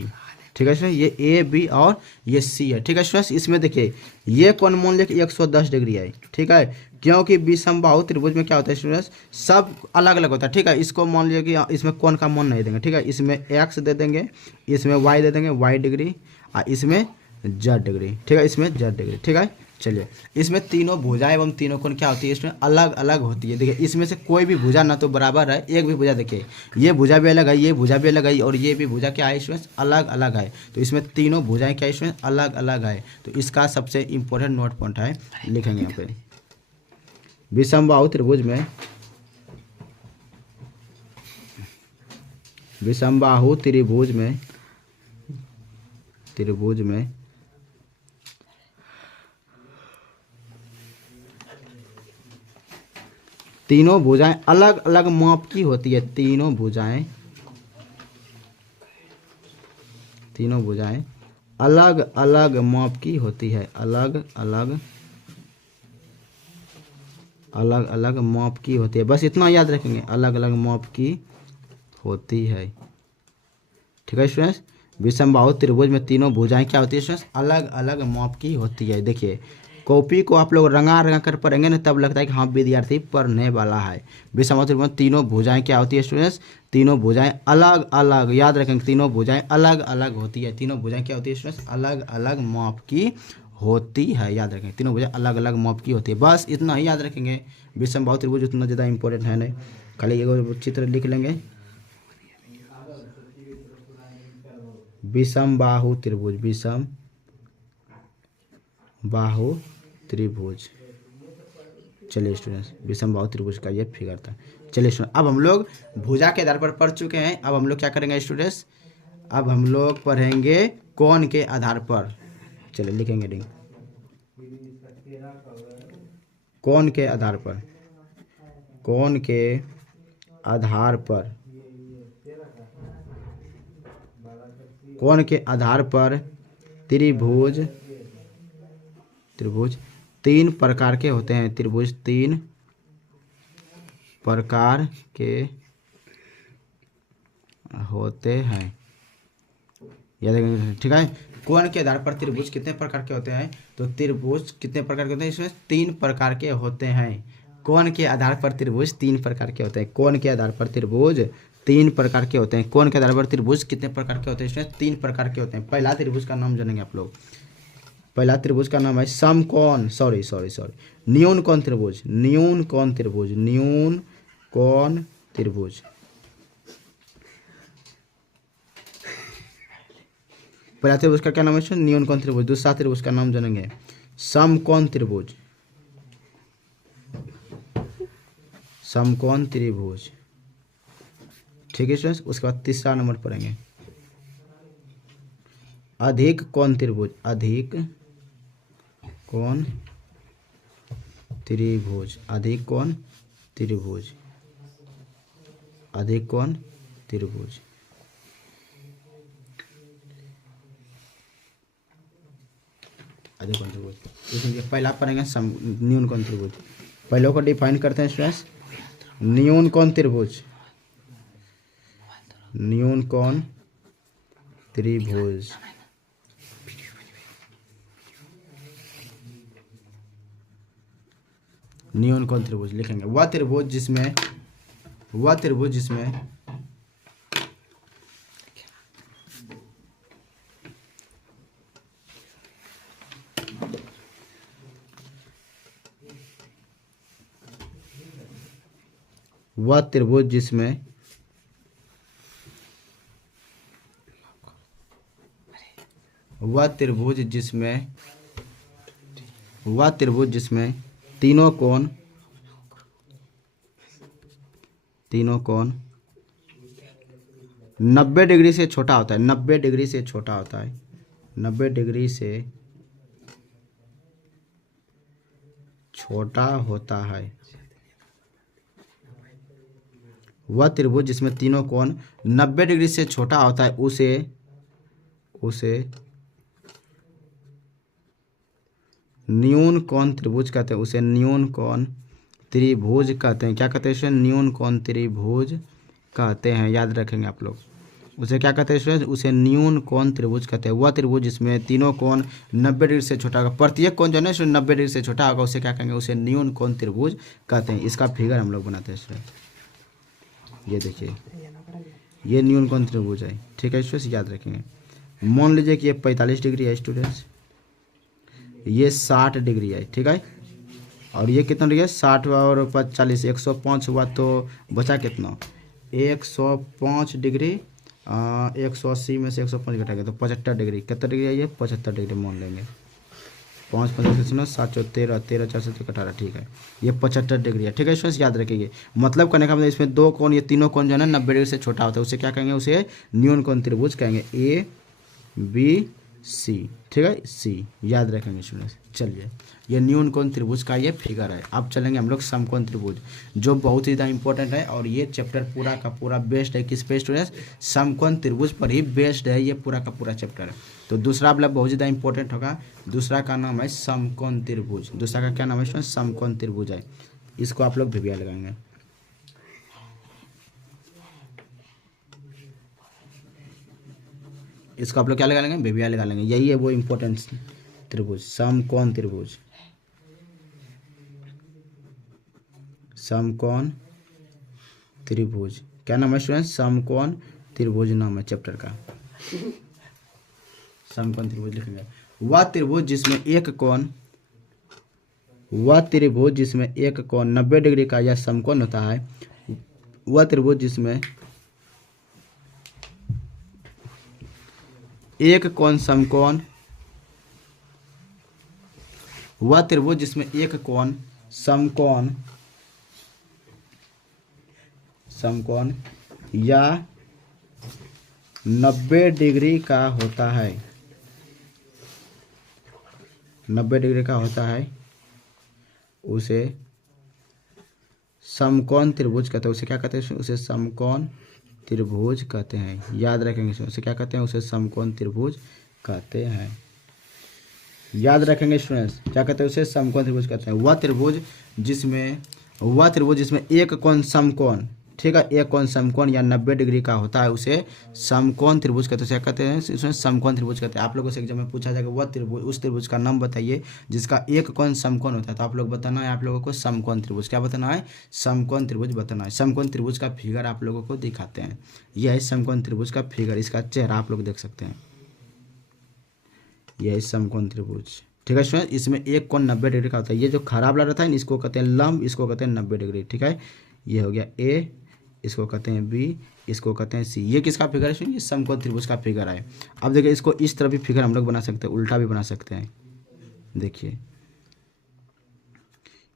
ठीक है स्टूडेंट, ये ए बी और ये सी है, ठीक है स्टूडेंट्स। इसमें देखिए ये कोण मान लिया कि 110 डिग्री है, ठीक है, क्योंकि विषमबाहु त्रिभुज में क्या होता है स्टूडेंट्स, सब अलग अलग होता है, ठीक है। इसको मान लिया कि इसमें कोण का मान नहीं देंगे, ठीक है, इसमें एक्स दे देंगे, इसमें वाई दे देंगे, वाई डिग्री, और इसमें जेड डिग्री, ठीक है, इसमें जेड डिग्री, ठीक है। चलिए इसमें तीनों भुजाएं एवं तीनों कोण क्या होती है, इसमें अलग अलग होती है। देखिए इसमें से कोई भी भुजा ना तो बराबर है, एक भी भुजा, देखिए ये भुजा भी अलग है, ये भुजा भी अलग है, और ये भी भुजा क्या है इसमें अलग अलग है। तो इसमें तीनों भुजाएं क्या इसमें अलग अलग है। तो इसका सबसे इम्पोर्टेंट नोट पॉइंट है, लिखेंगे यहाँ पे, विषमबाहु त्रिभुज में तीनों भुजाएं अलग अलग माप की होती है, तीनों भुजाएं अलग अलग माप की होती है, अलग अलग माप की होती है। बस इतना याद रखेंगे, अलग अलग माप की होती है, ठीक है स्टूडेंट्स। विषमबाहु त्रिभुज में तीनों भुजाएं क्या होती है स्टूडेंट्स, अलग अलग माप की होती है। देखिए कॉपी को आप लोग रंगा कर पढ़ेंगे ना, तब लगता है कि हाँ विद्यार्थी पढ़ने वाला है। विषमबाहु त्रिभुज में तीनों भुजाएं क्या होती है स्टूडेंट्स, तीनों भुजाएं अलग अलग, याद रखेंगे, तीनों भुजाएं अलग अलग होती है, तीनों भुजाएं क्या होती है स्टूडेंट्स, अलग अलग माप की होती है। याद रखेंगे तीनों भुजाएं अलग अलग माप की होती है, बस इतना ही याद रखेंगे। विषमबाहु त्रिभुज उतना ज़्यादा इंपॉर्टेंट है नहीं, खाली एक चित्र लिख लेंगे, विषमबाहु त्रिभुज, विषमबाहु त्रिभुज। चलिए स्टूडेंट्स, विषमबाहु त्रिभुज का ये फिगर था। चलिए स्टूडेंट, अब हम लोग भुजा के आधार पर पढ़ चुके हैं, अब हम लोग क्या करेंगे स्टूडेंट्स, अब हम लोग पढ़ेंगे कोण के आधार पर। चलिए लिखेंगे रिंग, कोण के आधार पर, कोण के आधार पर, कोण के आधार पर त्रिभुज तीन प्रकार के होते हैं, त्रिभुज तीन प्रकार के होते हैं। याद रखेंगे, ठीक है। कोण के आधार पर त्रिभुज कितने प्रकार के होते हैं? तो त्रिभुज कितने प्रकार के होते हैं? इसमें 3 प्रकार के होते हैं। कोण के आधार पर त्रिभुज 3 प्रकार के होते हैं। कोण के आधार पर त्रिभुज 3 प्रकार के होते हैं। कोण के आधार पर त्रिभुज कितने प्रकार के होते हैं? इसमें 3 प्रकार के होते हैं। पहला त्रिभुज का नाम जानेंगे आप लोग। पहला त्रिभुज का नाम है समकोण, सॉरी न्यून कोण त्रिभुज। न्यून कोण त्रिभुज, न्यून कोण त्रिभुज। पहला त्रिभुज का क्या नाम है? न्यून कोण त्रिभुज। दूसरा त्रिभुज का नाम जानेंगे समकोण त्रिभुज, समकोण त्रिभुज, ठीक है स्टूडेंट्स। उसके बाद तीसरा नंबर पढ़ेंगे अधिक कोण त्रिभुज, अधिक कोण त्रिभुज, अधिक कोण त्रिभुज, अधिक कोण त्रिभुज। अधिक कोण त्रिभुज, इसमें पहला पढ़ेंगे न्यून कोण त्रिभुज। पहले को डिफाइन करते हैं स्टूडेंट्स। न्यून कोण त्रिभुज, न्यून कोण त्रिभुज, न्यून कोण त्रिभुज लिखेंगे वह त्रिभुज जिसमें वह त्रिभुज जिसमें तीनों कोण 90 डिग्री से छोटा होता है। 90 डिग्री से छोटा होता है। 90 डिग्री से छोटा होता है। वह त्रिभुज जिसमें तीनों कोण 90 डिग्री से छोटा होता है उसे न्यून कोण त्रिभुज कहते हैं। उसे न्यून कोण त्रिभुज कहते हैं। क्या कहते हैं इसे? न्यून कोण त्रिभुज कहते हैं। याद रखेंगे आप लोग। उसे क्या कहते हैं? उसे न्यून कोण त्रिभुज कहते हैं। वह त्रिभुज जिसमें तीनों कोण 90 डिग्री से छोटा होगा, प्रत्येक कोण जो है ना 90 डिग्री से छोटा होगा, उसे क्या कहेंगे? उसे न्यून कोण त्रिभुज कहते हैं। इसका फिगर हम लोग बनाते हैं। ये देखिए, ये न्यून कोण त्रिभुज है, ठीक है स्टूडेंट्स, याद रखेंगे। मान लीजिए कि ये 45 डिग्री है स्टूडेंट्स, ये 60 डिग्री है, ठीक है। और ये कितना डिग्री है? 60 और 40 105 हुआ, तो बचा कितना? 105 डिग्री। 180 में से 105 घटाएंगे तो 75 डिग्री। कितना डिग्री है ये? 75 डिग्री मान लेंगे। 5 5 सुनो 7 13 13 4 7 18, ठीक है। ये 75 डिग्री है, ठीक है स्टूडेंट्स, याद रखिए। मतलब करने का मतलब इसमें दो कोण, ये तीनों कोण जो है ना 90 डिग्री से छोटा होता है, उसे क्या कहेंगे? उसे न्यून कोण त्रिभुज कहेंगे। A B C, ठीक है, C, याद रखेंगे स्टूडेंट्स। चलिए, ये न्यून कोण त्रिभुज का ये फिगर है। अब चलेंगे हम लोग समकोण त्रिभुज, जो बहुत ही ज़्यादा इंपॉर्टेंट है। और ये चैप्टर पूरा का पूरा बेस्ड है किस पे स्टूडेंट्स? समकोण त्रिभुज पर ही बेस्ड है ये पूरा का पूरा चैप्टर। तो दूसरा वाला बहुत ज़्यादा इंपॉर्टेंट होगा। दूसरा का नाम है समकोण त्रिभुज। दूसरा का क्या नाम है स्टूडेंट्स? समकोण त्रिभुज है। इसको आप लोग भिविया लगाएंगे। इसको आप लोग क्या लगा लेंगे? भिविया लगा लेंगे। यही है वो इम्पोर्टेंट त्रिभुज, समकोण त्रिभुज। समकोण त्रिभुज क्या नाम है स्टूडेंट्स? समकोण त्रिभुज नाम है चैप्टर का। समकोण त्रिभुज लिखेंगे वह त्रिभुज जिसमें एक कोण 90 डिग्री का यह समकोण होता है। वह त्रिभुज जिसमें एक कोण समकोण, वह त्रिभुज जिसमें एक कोण समकोण या 90 डिग्री का होता है। 90 डिग्री का होता है उसे समकोण त्रिभुज कहते हैं। उसे क्या कहते हैं? उसे समकोण त्रिभुज कहते हैं। याद रखेंगे, उसे क्या कहते हैं? उसे समकोण त्रिभुज कहते हैं। याद रखेंगे स्टूडेंट्स, क्या कहते हैं? उसे समकोण त्रिभुज कहते हैं। वह त्रिभुज जिसमें वह त्रिभुज जिसमें एक कोण समकोण, ठीक है, एक कोण समकोण या 90 डिग्री का होता है उसे समकोण त्रिभुज कहते हैं। क्या कहते हैं? इसमें समकोण त्रिभुज कहते हैं। आप लोगों से एग्जाम में पूछा जाएगा वह त्रिभुज, उस त्रिभुज का नाम बताइए जिसका एक कोण समकोण होता है। तो आप लोग बताना है, आप लोगों को समकोण त्रिभुज। क्या बताना है? समकोण त्रिभुज बताना है। समकोण त्रिभुज का फिगर आप लोगों को दिखाते हैं। यह है समकोण त्रिभुज का फिगर, इसका चेहरा आप लोग देख सकते हैं। यह है समकोण त्रिभुज, ठीक है स्टूडेंट। इसमें एक कोण 90 डिग्री का होता है। ये जो खराब लग रहा था इसको कहते हैं लंब, इसको कहते हैं 90 डिग्री, ठीक है। ये हो गया ए, इसको कहते हैं बी, इसको कहते हैं सी। ये किसका फिगर है? ये समकोण त्रिभुज का फिगर है। अब देखिए इसको इस तरह भी फिगर हम लोग बना सकते हैं, उल्टा भी बना सकते हैं। देखिए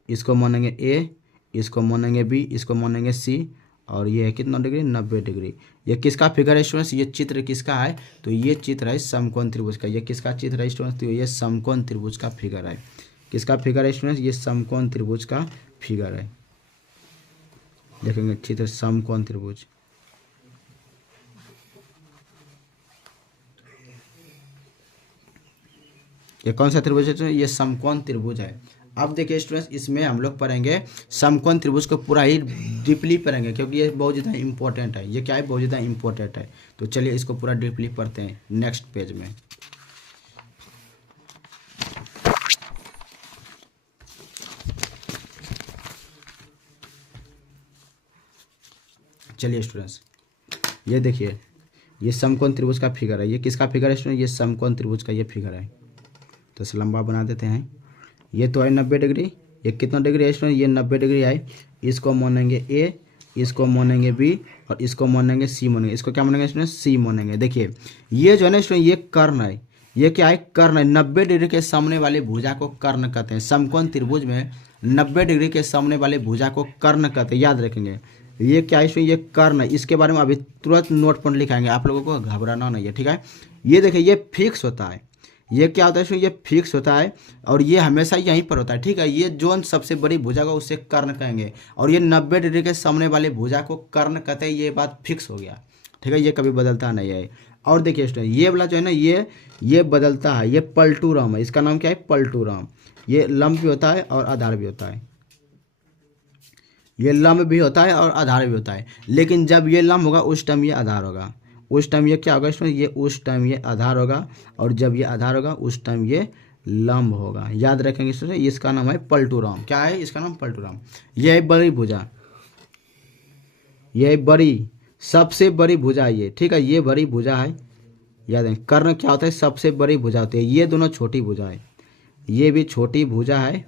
इसको मानेंगे ए, इसको मानेंगे बी, इसको मानेंगे सी, और ये है कितना डिग्री? 90 डिग्री। ये किसका फिगर है स्टूडेंट्स? ये चित्र किसका है? तो ये चित्र है समकोण त्रिभुज का। ये किसका चित्र है स्टूडेंट्स? तो ये समकोण त्रिभुज का फिगर है। किसका फिगर है स्टूडेंट्स? ये समकोण त्रिभुज का फिगर है। देखेंगे चित्र समकोण त्रिभुज। ये कौन सा त्रिभुज है? ये समकोण त्रिभुज है। अब देखिए स्टूडेंट्स, इसमें हम लोग पढ़ेंगे समकोण त्रिभुज को पूरा ही डीपली पढ़ेंगे, क्योंकि ये बहुत ज़्यादा इंपॉर्टेंट है। ये क्या है? बहुत ज़्यादा इंपॉर्टेंट है। तो चलिए इसको पूरा डीपली पढ़ते हैं नेक्स्ट पेज में। चलिए स्टूडेंट्स, ये देखिए ये समकोण त्रिभुज का फिगर है। ये किसका फिगर है स्टूडेंट? ये समकोण त्रिभुज का ये फिगर है। तो इसे लंबा बना देते हैं। ये तो है 90 डिग्री। ये कितना डिग्री है स्टूडेंट? ये 90 डिग्री है। इसको मानेंगे ए, इसको मानेंगे बी, और इसको मानेंगे सी मानेंगे। इसको क्या मानेंगे स्टूडेंट? सी मानेंगे। देखिए ये जो है ना स्टूडेंट, ये कर्ण है। ये क्या है? कर्ण है। 90 डिग्री के सामने वाले भुजा को कर्ण कहते हैं। समकोण त्रिभुज में 90 डिग्री के सामने वाले भुजा को कर्ण कहते हैं, याद रखेंगे। ये क्या है स्टूडेंट? ये कर्ण है। इसके बारे में अभी तुरंत नोट पॉइंट लिखाएंगे, आप लोगों को घबराना नहीं है, ठीक है। ये देखिए ये फिक्स होता है। ये क्या होता है? ये फिक्स होता है और ये हमेशा यहीं पर होता है, ठीक है। ये जोन सबसे बड़ी भुजा होगा उसे कर्ण कहेंगे, और ये 90 डिग्री के सामने वाले भुजा को कर्ण कहते हैं। ये बात फिक्स हो गया, ठीक है। ये कभी बदलता नहीं है। और देखिए स्टूडेंट, ये वाला जो है ना, ये बदलता है। ये पलटूराम है। इसका नाम क्या है? पलटूराम। ये लंब भी होता है और आधार भी होता है। ये लंब भी होता है और आधार भी होता है, लेकिन जब ये लंब होगा उस टाइम ये आधार होगा। उस टाइम ये क्या होगा इसमें? ये उस टाइम ये आधार होगा, और जब ये आधार होगा उस टाइम ये लंब होगा। याद रखेंगे इसमें। इसका नाम है पलटूराम। क्या है इसका नाम? पलटूराम। ये है बड़ी भुजा, ये है बड़ी, सबसे बड़ी भुजा है ये, ठीक है। ये बड़ी भुजा है। याद है कर्ण क्या होता है? सबसे बड़ी भुजा होती है। ये दोनों छोटी भुजा है। ये भी छोटी भुजा है,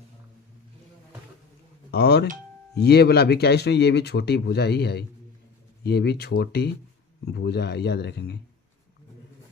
और ये वाला भी क्या है इसमें? ये भी छोटी भुजा ही है। ये भी छोटी भुजा है, याद रखेंगे,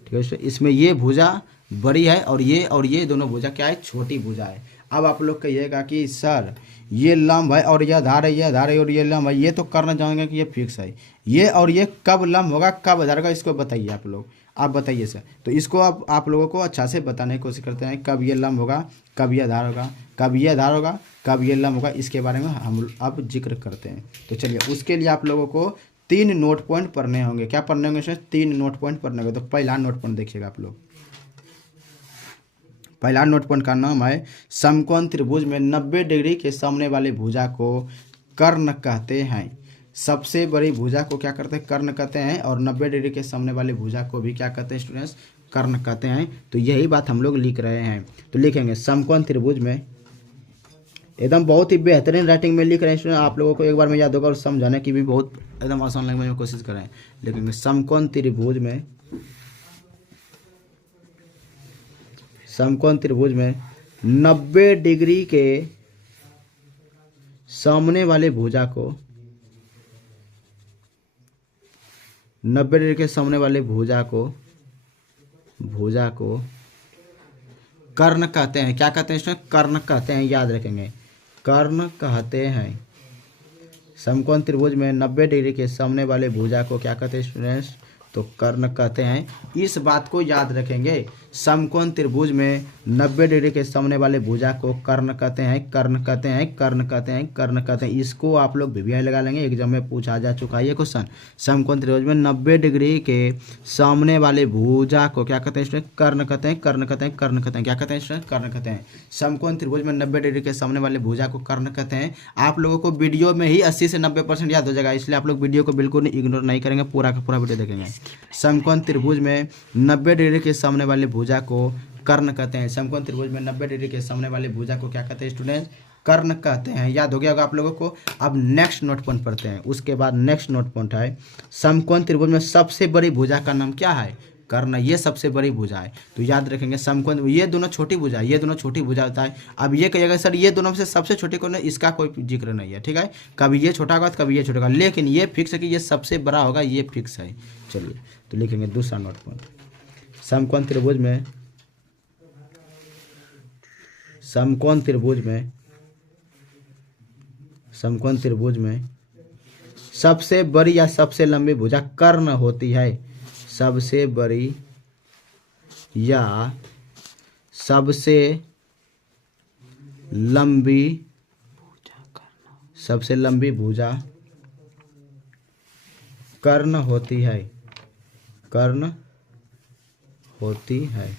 ठीक है। इसमें ये भुजा बड़ी है और ये दोनों भुजा क्या है? छोटी भुजा है। अब आप लोग कहिएगा कि सर ये लंब है और ये आधार है, ये आधार है और ये लंब है, ये तो करना चाहेंगे कि ये फिक्स है। ये और ये कब लंब होगा, कब आधार होगा, इसको बताइए आप लोग। आप बताइए सर। तो इसको आप लोगों को अच्छा से बताने की कोशिश करते हैं। कब ये लंब होगा, कब ये आधार होगा, कब ये आधार होगा, कब ये लंब होगा, इसके बारे में हम अब जिक्र करते हैं। तो चलिए उसके लिए आप लोगों को 3 नोट पॉइंट पढ़ने होंगे। क्या पढ़ने होंगे सर? 3 नोट पॉइंट पढ़ने होंगे। तो पहला नोट पॉइंट देखिएगा आप लोग। पहला नोट पॉइंट का नाम है समकोण त्रिभुज में 90 डिग्री के सामने वाले भुजा को कर्ण कहते हैं। सबसे बड़ी भुजा को क्या करते हैं? कर्ण कहते हैं। और 90 डिग्री के सामने वाले भुजा को भी क्या कहते हैं स्टूडेंट्स? कर्ण कहते हैं। तो यही बात हम लोग लिख रहे हैं। तो लिखेंगे समकोण त्रिभुज में, एकदम बहुत ही बेहतरीन राइटिंग में लिख रहे हैं स्टूडेंट। आप लोगों को एक बार में याद होगा और समझाने की भी बहुत एकदम आसान लैंग्वेज में कोशिश करें। लिखेंगे समकोण त्रिभुज में 90 डिग्री के सामने वाले भुजा को 90 डिग्री के सामने वाले भुजा को कर्ण कहते हैं। क्या कहते हैं इसमें? कर्ण कहते हैं, याद रखेंगे, कर्ण कहते हैं। समकोण त्रिभुज में 90 डिग्री के सामने वाले भुजा को क्या कहते हैं स्टूडेंट्स? तो कर्ण कहते हैं। इस बात को याद रखेंगे। समकोण त्रिभुज में 90 डिग्री के सामने वाले भुजा को कर्ण कहते हैं, कर्ण कहते हैं, कर्ण कहते हैं, कर्ण कहते हैं। इसको आप लोग वीवीआई लगा लेंगे, एग्जाम में पूछा जा चुका है ये क्वेश्चन। समकोण त्रिभुज में 90 डिग्री के सामने वाले भुजा को क्या कहते हैं स्टूडेंट? कर्ण कहते हैं, कर्ण कहते हैं, कर्ण कहते हैं। क्या कहते हैं स्टूडेंट? कर्ण कहते हैं। समकोण त्रिभुज में 90 डिग्री के सामने वाले भुजा को कर्ण कहते हैं। आप लोगों को वीडियो में ही 80 से 90% याद हो जाएगा, इसलिए आप लोग वीडियो को बिल्कुल इग्नोर नहीं करेंगे, पूरा का पूरा वीडियो देखेंगे। समकोण त्रिभुज में 90 डिग्री के सामने वाले भुजा को कर्ण कहते हैं। समकोण त्रिभुज में 90 डिग्री के सामने वाले भुजा को क्या कहते हैं स्टूडेंट? कर्ण कहते हैं। याद हो गया होगा आप लोगों को। अब नेक्स्ट नोट पॉइंट पढ़ते हैं। उसके बाद नेक्स्ट नोट पॉइंट है, समकोण त्रिभुज में सबसे बड़ी भुजा का नाम क्या है? कर्ण। ये सबसे बड़ी भुजा है, तो याद रखेंगे समकोण। ये दोनों छोटी भुजा, ये दोनों छोटी भुजा होता है। अब ये कहिएगा सर ये दोनों में से सबसे छोटी कौन है? इसका कोई जिक्र नहीं है, ठीक है। कभी ये छोटा होगा तो कभी ये छोटा होगा, लेकिन ये फिक्स है कि ये सबसे बड़ा होगा, ये फिक्स है। चलिए तो लिखेंगे दूसरा नोट पॉइंट। समकोण त्रिभुज में, समकोण त्रिभुज में, समकोण त्रिभुज में सबसे बड़ी या सबसे लंबी भुजा कर्ण होती है। सबसे बड़ी या सबसे लंबी, सबसे लंबी भुजा कर्ण होती है, कर्ण होती है।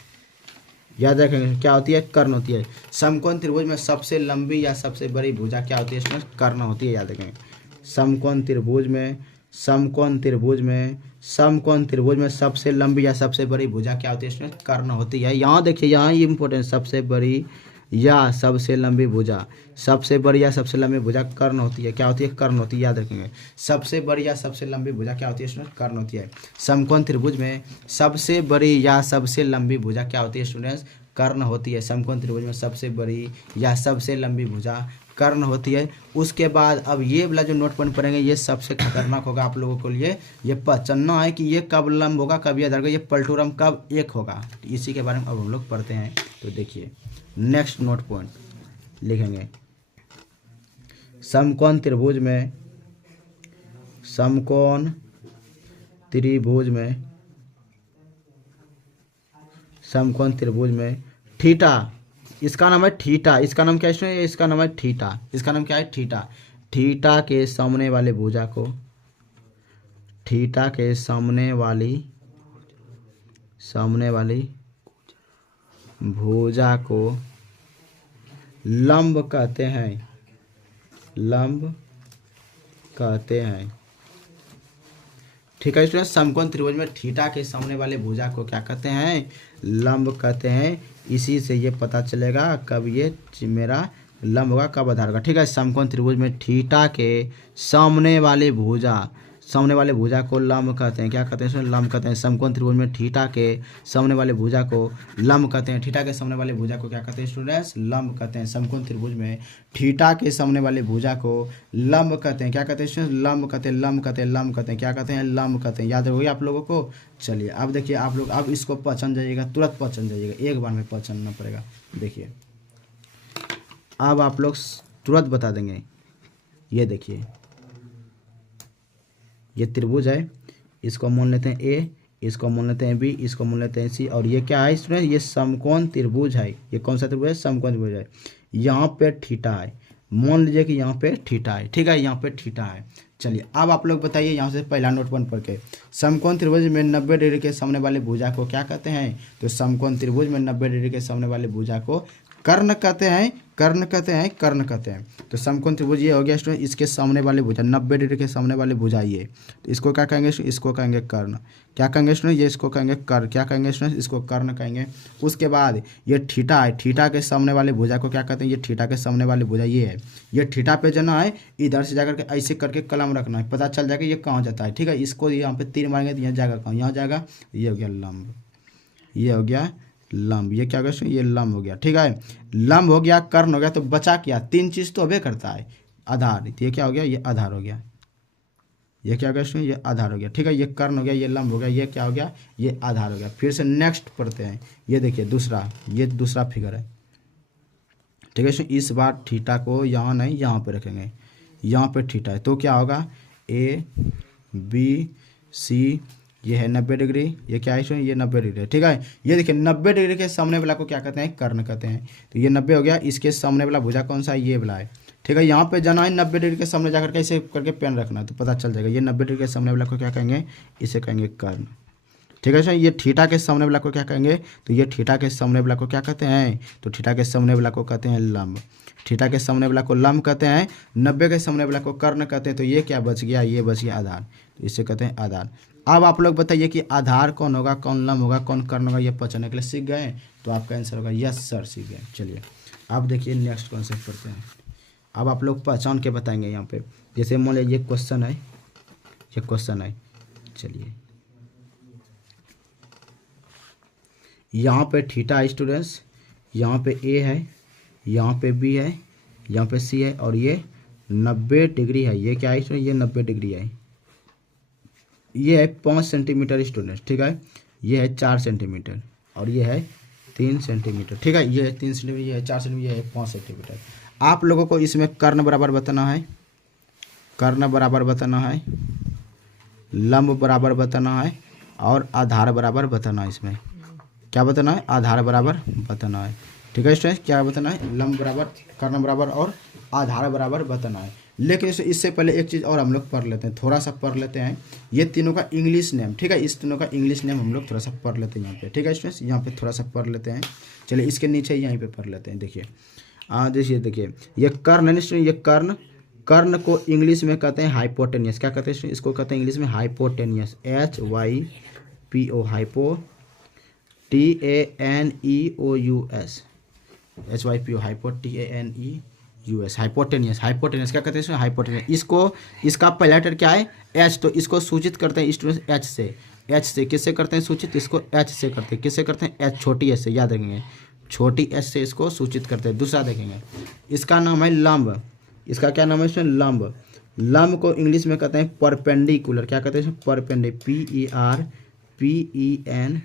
याद रखेंगे क्या होती है? कर्ण होती है। समकोण त्रिभुज में सबसे लंबी या सबसे बड़ी भुजा क्या होती है? कर्ण होती है। याद रखेंगे समकोण त्रिभुज में, समकोण त्रिभुज में, समकोण त्रिभुज में सबसे लंबी या सबसे बड़ी भुजा क्या होती है? कर्ण होती है। यहाँ देखिए, यहाँ ये इंपॉर्टेंट, सबसे बड़ी या सबसे लंबी भुजा, सबसे बड़ी या सबसे लंबी भुजा कर्ण होती है। क्या होती है? कर्ण होती है। याद रखेंगे सबसे बड़ी या सबसे लंबी भुजा क्या होती है स्टूडेंट? कर्ण होती है। समकोण त्रिभुज में सबसे बड़ी या सबसे लंबी भुजा क्या होती है स्टूडेंट्स? कर्ण होती है। समकोण त्रिभुज में सबसे बड़ी या सबसे लंबी भुजा कर्ण होती है। उसके बाद अब ये वाला जो नोट पॉइंट पढ़ेंगे ये सबसे खतरनाक होगा आप लोगों के लिए। ये पहचानना है कि ये कब लंब होगा, कब ये दर्घ, ये पलटूरम कब एक होगा, इसी के बारे में अब हम लोग पढ़ते हैं। तो देखिए नेक्स्ट नोट पॉइंट लिखेंगे, समकोण त्रिभुज में, समकोण त्रिभुज में, समकोण त्रिभुज में थीटा, इसका नाम है थीटा। इसका नाम क्या है? इसका नाम है थीटा। इसका नाम क्या है? थीटा। थीटा के सामने वाले भुजा को, थीटा के सामने वाली भुजा को लंब कहते हैं, लंब कहते हैं। ठीक है स्टूडेंट, समकोण त्रिभुज में थीटा के सामने वाले भुजा को क्या कहते हैं? लंब कहते हैं। इसी से ये पता चलेगा कब ये मेरा लंब होगा, कब आधार होगा। ठीक है, समकोण त्रिभुज में थीटा के सामने वाले भुजा, सामने वाले भुजा को लंब कहते हैं। क्या कहते हैं? लंब कहते हैं। समकोण त्रिभुज में थीटा के सामने वाले भुजा को लंब कहते हैं। थीटा के सामने वाले भुजा को क्या कहते हैं स्टूडेंट्स? लंब कहते हैं। समकोण त्रिभुज में थीटा के सामने वाले भुजा को लंब कहते हैं। क्या कहते हैं स्टूडेंट्स? लंब कहते हैं, लंब कहते हैं, लंब कहते हैं। क्या कहते हैं? लंब कहते हैं। याद रहोगे आप लोगों को। चलिए अब देखिए आप लोग, अब इसको पहचान जाइएगा, तुरंत पहचान जाइएगा, एक बार में पहचानना पड़ेगा। देखिए अब आप लोग तुरंत बता देंगे। ये देखिए ये त्रिभुज है, इसको मान लेते हैं ए, इसको मान लेते हैं बी, इसको मान लेते हैं सी, और ये क्या है स्टूडेंट? ये समकोण त्रिभुज है। ये कौन सा त्रिभुज है? समकोण त्रिभुज है। यहाँ पे थीटा है, मान लीजिए कि यहाँ पे थीटा है। ठीक है, यहाँ पे थीटा है। चलिए अब आप लोग बताइए, यहाँ से पहला नोट पॉइंट पढ़ के, समकोण त्रिभुज में 90 डिग्री के सामने वाले भुजा को क्या कहते हैं? तो समकोण त्रिभुज में 90 डिग्री के सामने वाले भुजा को कर्ण कहते हैं, कर्ण कहते हैं, कर्ण कहते हैं। तो समकोण त्रिभुज ये हो गया स्टूडेंट, इसके सामने वाले भुजा 90 डिग्री के सामने वाले भुजा ये, तो इसको क्या कहेंगे? इसको कहेंगे कर्ण। क्या कहेंगे स्टूडेंट? ये इसको कहेंगे कर्ण। क्या कहेंगे स्टूडेंट? इसको कर्ण कहेंगे। उसके बाद ये थीटा है, थीटा के सामने वाले भुजा को क्या कहते हैं? ये थीटा के सामने वाले भुजा ये है। ये थीटा पे जाना है, इधर से जाकर के ऐसे करके कलम रखना है, पता चल जाएगा ये कहाँ जाता है। ठीक है, इसको यहाँ पे तीर मारेंगे तो यहाँ जाएगा कहाँ? यहाँ जाएगा। ये हो गया लंब, ये हो गया लंब। ये क्या हो गया? ये लंब हो गया। ठीक है, लंब हो गया, कर्ण हो गया, तो बचा क्या? तीन चीज तो अबे करता है, आधार। ये क्या हो गया? ये आधार हो गया। ये क्या हो गया? ये आधार हो गया। ठीक है, ये कर्ण हो गया, ये लंब हो गया, ये क्या हो गया? ये आधार हो गया। फिर से नेक्स्ट पढ़ते हैं। ये देखिए दूसरा, ये दूसरा फिगर है। ठीक है, इस बार थीटा को यहाँ नहीं यहाँ पे रखेंगे, यहाँ पे थीटा है, तो क्या होगा? ए बी सी ये है 90 डिग्री, ये क्या है स्टूडेंट, ये 90 डिग्री है। ठीक है, ये देखिए 90 डिग्री के सामने वाला को क्या कहते हैं, कर्ण कहते हैं। तो ये 90 हो गया, इसके सामने वाला भुजा कौन सा है, ये वाला है। ठीक है, यहाँ पे जाना है 90 डिग्री के सामने जाकर के ऐसे करके पेन रखना है तो पता चल जाएगा। ये 90 डिग्री के सामने वाला को क्या कहेंगे, इसे कहेंगे कर्ण। ठीक है सर, ये थीटा के सामने वाला को क्या कहेंगे, तो ये थीटा के सामने वाला को क्या कहते हैं, तो थीटा के सामने वाला को कहते हैं लंब। थीटा के सामने वाला को लंब कहते हैं, 90 के सामने वाला को कर्ण कहते हैं। तो ये क्या बच गया, ये बच गया आधार, तो इसे कहते हैं आधार। अब आप लोग बताइए कि आधार कौन होगा, कौन लंब होगा, कौन कर्ण होगा, ये पहचानने के लिए सीख गए। तो आपका आंसर होगा यस सर, सीख गए। चलिए अब देखिए नेक्स्ट कॉन्सेप्ट पढ़ते हैं। अब आप लोग पहचान के बताएंगे यहाँ पे। जैसे मान लीजिए ये क्वेश्चन है, ये क्वेश्चन है। चलिए यहाँ पे थीटा है स्टूडेंट्स, यहाँ पे ए है, यहाँ पे बी है, यहाँ पे सी है, और ये 90 डिग्री है। ये क्या है स्टूडेंट, ये 90 डिग्री है। ये है 5 सेंटीमीटर स्टूडेंट्स। ठीक है, ये है 4 सेंटीमीटर और ये है 3 सेंटीमीटर। ठीक है, ये है 3 सेंटीमीटर, ये है 4 सेंटीमीटर, ये है 5 सेंटीमीटर। आप लोगों को इसमें कर्ण बराबर बताना है, कर्ण बराबर बताना है, लंब बराबर बताना है और आधार बराबर बताना है। इसमें क्या बताना है, आधार बराबर बताना है। ठीक है स्टूडेंट्स, क्या बताना है, लंब बराबर, कर्ण बराबर और आधार बराबर बताना है। लेकिन इससे पहले एक चीज़ और हम लोग पढ़ लेते हैं, थोड़ा सा पढ़ लेते हैं ये तीनों का इंग्लिश नेम। ठीक है, इस तीनों का इंग्लिश नेम हम लोग थोड़ा सा पढ़ लेते हैं यहाँ पे। ठीक है स्टूडेंट्स, यहाँ पे थोड़ा सा पढ़ लेते हैं। चलिए इसके नीचे यहीं पे पढ़ लेते हैं। देखिए देखिए ये कर्ण है स्टूडेंट, ये कर्ण, कर्ण को इंग्लिश में कहते हैं हाइपोटेनियस। क्या कहते हैं इसको, कहते हैं इंग्लिश में hypotenuse, HYPO, hypo, TANEOUS, HYPO, hypo, TANEUS, hypotenuse. Hypotenuse क्या कहते हैं इसमें, हाइपोटेनियस। इसको, इसका पहला लेटर क्या है, H, तो इसको सूचित करते हैं स्टूडेंट H से। H से किससे करते हैं सूचित, इसको H से करते हैं। किससे करते हैं, H, छोटी H से, याद रखेंगे, छोटी H से इसको सूचित करते हैं। दूसरा देखेंगे, इसका नाम है लंब। इसका क्या नाम है इसमें, लंब। लंब को इंग्लिश में कहते हैं परपेंडिकुलर। क्या कहते हैं, परपेंडिकुलर, PENDICULAR।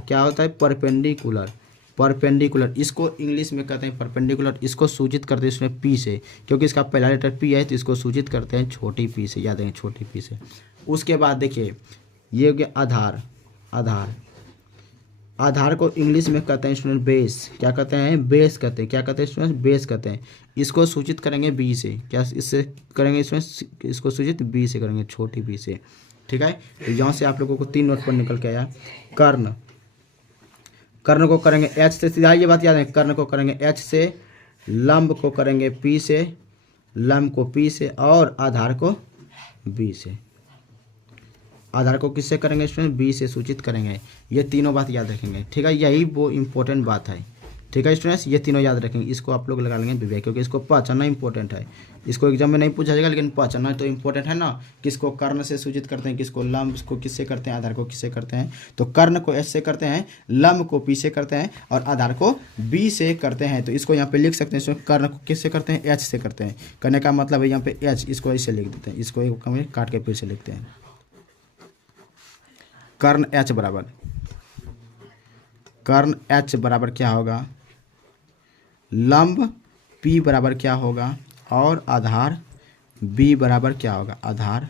क्या होता है, परपेंडिकुलर, परपेंडिकुलर। इसको इंग्लिश में कहते हैं परपेंडिकुलर। इसको सूचित करते हैं इसमें P से, क्योंकि इसका पहला लेटर P है तो इसको सूचित करते हैं छोटी P से, याद रखें छोटी P से। उसके बाद देखिए ये हो गया आधार। आधार, आधार को इंग्लिश में कहते हैं स्टूडेंट बेस। क्या कहते हैं, बेस कहते हैं। क्या कहते हैं स्टूडेंट, बेस कहते हैं। इसको सूचित करेंगे B से। क्या इससे करेंगे स्टूडेंट, इसको सूचित B से करेंगे, छोटी B से। ठीक है, तो यहाँ से आप लोगों को 3 नोट पर निकल के आया। कर्ण, कर्ण को करेंगे H से, सीधा ये बात याद है, कर्ण को करेंगे H से, लंब को करेंगे P से, लंब को P से और आधार को B से। आधार को किससे करेंगे स्टूडेंट, B से सूचित करेंगे। ये तीनों बात याद रखेंगे। ठीक है, यही वो इम्पोर्टेंट बात है। ठीक है स्टूडेंट्स, ये तीनों याद रखेंगे। इसको आप लोग लगा लेंगे विवेक, क्योंकि इसको पहचानना इंपॉर्टेंट है। इसको एग्जाम में नहीं पूछा जाएगा लेकिन पहचानना तो इंपॉर्टेंट है ना। किसको कर्ण से सूचित करते हैं, किसको लंब को किससे करते हैं, आधार को किससे करते हैं। तो कर्ण को H से करते हैं, लंब को P से करते हैं और आधार को B से करते हैं। तो इसको यहाँ पे लिख सकते हैं, कर्ण को किससे करते हैं, H से करते हैं। करने का मतलब है यहाँ पे H, इसको ऐसे लिख देते हैं, इसको एक काट के फिर से लिखते हैं। कर्ण H बराबर, कर्ण H बराबर क्या होगा, लंब P बराबर क्या होगा और आधार B बराबर क्या होगा, आधार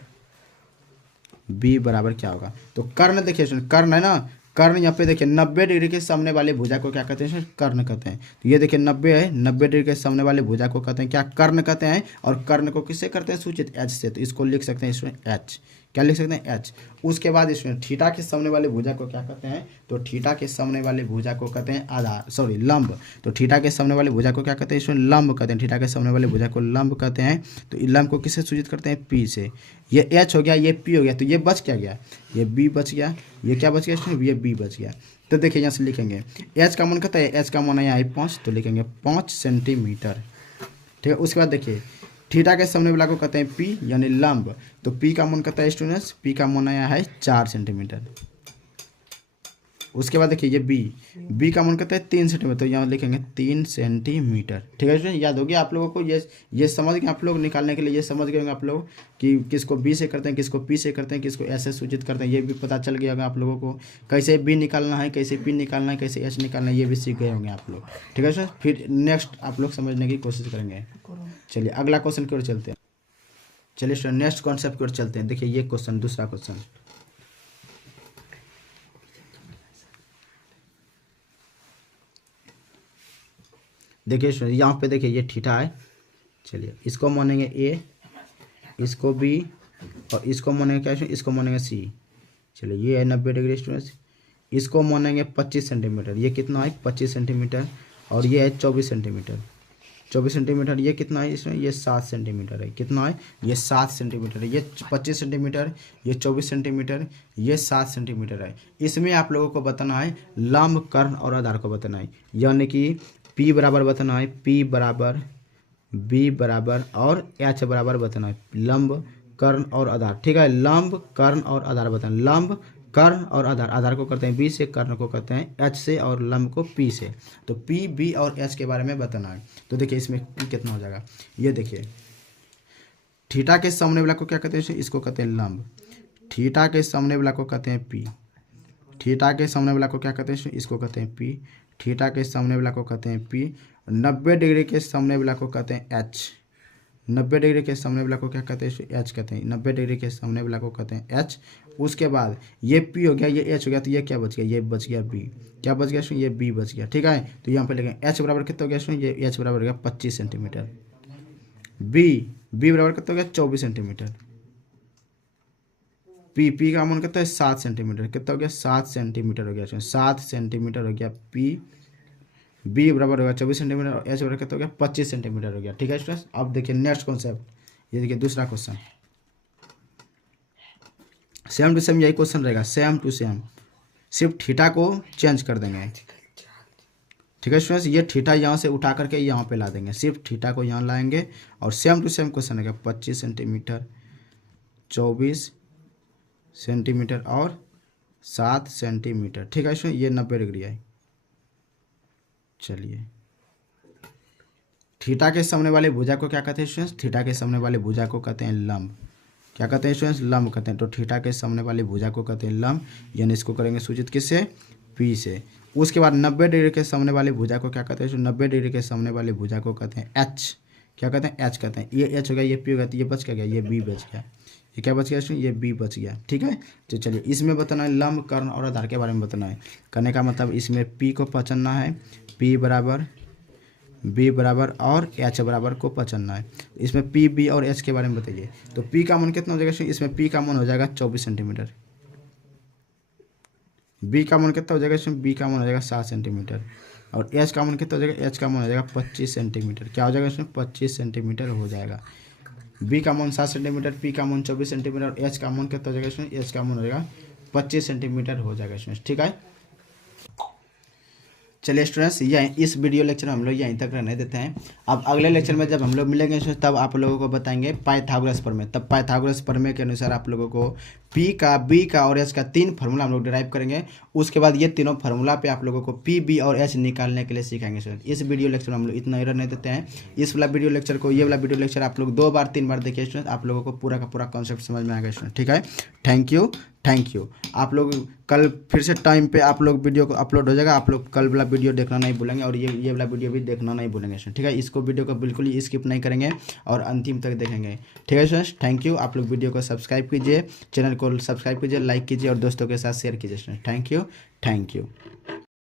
B बराबर क्या होगा। तो कर्ण देखिए, कर्ण है ना, कर्ण यहाँ पे देखिए 90 डिग्री के सामने वाले भुजा को क्या कहते हैं, कर्ण कहते हैं। तो ये देखिए 90 है, 90 डिग्री के सामने वाले भुजा को कहते हैं क्या, कर्ण कहते हैं। और कर्ण को किससे करते हैं सूचित, H से। तो इसको लिख सकते हैं इसमें H। क्या लिख सकते हैं, H। उसके बाद इसमें थीटा के सामने वाले भुजा को क्या कहते हैं, तो थीटा के सामने वाले भुजा को कहते हैं आधार, सॉरी लंब। तो थीटा के सामने वाले भुजा को क्या कहते हैं, इसमें लंब कहते हैं। थीटा के सामने वाले भुजा को लंब कहते हैं। तो लंब को किससे सूचित करते हैं, P से। ये H हो गया, ये P हो गया, तो ये बच क्या गया, ये B बच गया। ये क्या बच गया इसमें, ये B बच गया। तो देखिए यहाँ से लिखेंगे H का मान कहता है, H का मान यहाँ है 5, तो लिखेंगे 5 सेंटीमीटर। ठीक है, उसके बाद देखिए थीटा के सामने वाला को कहते हैं P यानी लंब। तो P का मान कहता है स्टूडेंट्स, P का मान आया है 4 सेंटीमीटर। उसके बाद देखिए ये B का मान कहता है 3 सेंटीमीटर, तो यहाँ लिखेंगे 3 सेंटीमीटर। ठीक है स्टूडेंट, याद हो गया आप लोगों को। ये समझ गए आप लोग, निकालने के लिए ये समझ गए होंगे आप लोग कि किसको B से करते हैं, किसको P से करते हैं, किसको ऐसे सूचित करते हैं। ये भी पता चल गया होगा आप लोगों को, कैसे B निकालना है, कैसे P निकालना है, कैसे H निकालना है, ये भी सीख गए होंगे आप लोग। ठीक है सर, फिर नेक्स्ट आप लोग समझने की कोशिश करेंगे। चलिए अगला क्वेश्चन की ओर चलते हैं। चलिए स्टूडेंट नेक्स्ट कॉन्सेप्ट की ओर चलते हैं। देखिए ये क्वेश्चन, दूसरा क्वेश्चन, देखिए स्टूडेंट यहाँ पे देखिए ये थीटा है। चलिए इसको मानेंगे ए, इसको बी, और इसको मानेंगे क्या स्टूडेंट, इसको मानेंगे सी। चलिए ये है 90 डिग्री स्टूडेंट। इसको मानेंगे 25 सेंटीमीटर, ये कितना है 25 सेंटीमीटर, और ये है 24 सेंटीमीटर। 24 सेंटीमीटर, ये कितना है इसमें, ये 7 सेंटीमीटर है। कितना है, ये 7 सेंटीमीटर है। ये 25 सेंटीमीटर, ये 24 सेंटीमीटर, ये 7 सेंटीमीटर है। इसमें आप लोगों को बताना है लंब, कर्ण और आधार को बताना है, यानी कि P बराबर बताना है, P बराबर, B बराबर और H बराबर बताना है, लंब, कर्ण और आधार। ठीक है, लंब, कर्ण और आधार बताना, लंब, कर्ण और आधार। आधार को करते हैं B से, कर्ण को करते हैं H से, और लंब को P से। तो P, B और H के बारे में बताना है। तो देखिए इसमें P कितना हो जाएगा, ये देखिए थीटा के सामने वाला को क्या कहते हैं, इसको कहते हैं लंब। थीटा के सामने वाला को कहते हैं P। थीटा के सामने वाला को क्या कहते हैं, इसको कहते हैं P। थीटा के सामने वाला को कहते हैं P। 90 डिग्री के सामने वाला को कहते हैं H। 90 डिग्री के सामने वाला को क्या कहते हैं, H कहते हैं। 90 डिग्री के सामने वाला को कहते हैं H। उसके बाद ये P हो गया, ये H हो गया, तो ये क्या बच गया, ये बच गया B। क्या बच गया, ये B बच गया। ठीक है, तो यहाँ पे लिखेंगे H बराबर कितना हो गया, ये H बराबर हो गया 25 सेंटीमीटर। B बराबर कितना हो गया 24 सेंटीमीटर। P का मान कितना है 7 सेंटीमीटर। कितना हो गया 7 सेंटीमीटर हो गया, 7 सेंटीमीटर हो गया P। B बराबर होगा 24 सेंटीमीटर, और H बराबर कितना हो गया 25 सेंटीमीटर हो गया। ठीक है स्टूडेंट्स, अब देखिए नेक्स्ट कॉन्सेप्ट, ये देखिए दूसरा क्वेश्चन, सेम टू सेम यही क्वेश्चन रहेगा, सेम टू सेम, सिर्फ थीटा को चेंज कर देंगे। ठीक है स्टूडेंट्स, ये थीटा यहाँ से उठा करके यहाँ पे ला देंगे, सिर्फ थीटा को यहाँ लाएंगे, और सेम टू सेम क्वेश्चन रहेगा, 25 सेंटीमीटर, 24 सेंटीमीटर और 7 सेंटीमीटर। ठीक है स्टूडेंट, ये 90 डिग्री है। चलिए थीटा के सामने वाले भुजा को क्या कहते हैं स्टूडेंट्स, थीटा के सामने वाले भुजा को कहते हैं लंब। क्या कहते हैं स्टूडेंट्स, लंब कहते हैं। तो थीटा के सामने वाले भुजा को कहते हैं लंब, यानी इसको करेंगे सूचित किससे, P से। उसके बाद 90 डिग्री के सामने वाले भुजा को क्या कहते हैं, 90 डिग्री के सामने वाले भुजा को कहते हैं H। क्या कहते हैं, H कहते हैं। ये H हो गया, ये P हो गया, तो ये बच गया, ये B बच गया। ये क्या बच गया, ये B बच गया। ठीक है, तो चलिए इसमें बताना है लंब, कर्ण और आधार के बारे में बताना है। करने का मतलब इसमें P को पहचानना है, P बराबर, B बराबर और H बराबर को पहचानना है। इसमें P, B और H के बारे में बताइए। तो P का मान कितना हो जाएगा, इसमें P का मान हो जाएगा 24 सेंटीमीटर। B का मान कितना हो जाएगा, इसमें B का मान हो जाएगा 7 सेंटीमीटर, और H का मान कितना हो जाएगा, H का मान हो जाएगा 25 सेंटीमीटर। क्या हो जाएगा इसमें, 25 सेंटीमीटर हो जाएगा। B का मान 7 सेंटीमीटर, P का मान 24 सेंटीमीटर, और H का मान कितना हो जाएगा इसमें, H का मान हो जाएगा 25 सेंटीमीटर हो जाएगा इसमें। ठीक है, चलिए स्टूडेंट्स, यहीं इस वीडियो लेक्चर में हम लोग यहीं तक रहने देते हैं। अब अगले लेक्चर में जब हम लोग मिलेंगे तब आप लोगों को बताएंगे पाइथागोरस प्रमेय। तब पाइथागोरस प्रमेय के अनुसार आप लोगों को P का, B का और H का 3 फार्मूला हम लोग डिराइव करेंगे। उसके बाद ये तीनों फार्मूला पे आप लोगों को P, B और H निकालने के लिए सिखाएंगे स्टूडेंट। इस वीडियो लेक्चर में हम लोग इतना ही रहने देते हैं। इस वाला वीडियो लेक्चर को, ये वाला वीडियो लेक्चर आप लोग 2 बार 3 बार देखिए स्टूडेंट, आप लोगों को पूरा का पूरा कॉन्सेप्ट समझ में आएगा स्टूडेंट। ठीक है, थैंक यू। आप लोग कल फिर से टाइम पे आप लोग वीडियो को अपलोड हो जाएगा। आप लोग कल वाला वीडियो देखना नहीं भूलेंगे, और ये वाला वीडियो भी देखना नहीं भूलेंगे। ठीक है, इसको वीडियो को बिल्कुल ही स्किप नहीं करेंगे और अंतिम तक देखेंगे। ठीक है स्टूडेंट्स, थैंक यू। आप लोग वीडियो को सब्सक्राइब कीजिए, चैनल को सब्सक्राइब कीजिए, लाइक कीजिए और दोस्तों के साथ शेयर कीजिए स्टूडेंट। Thank you.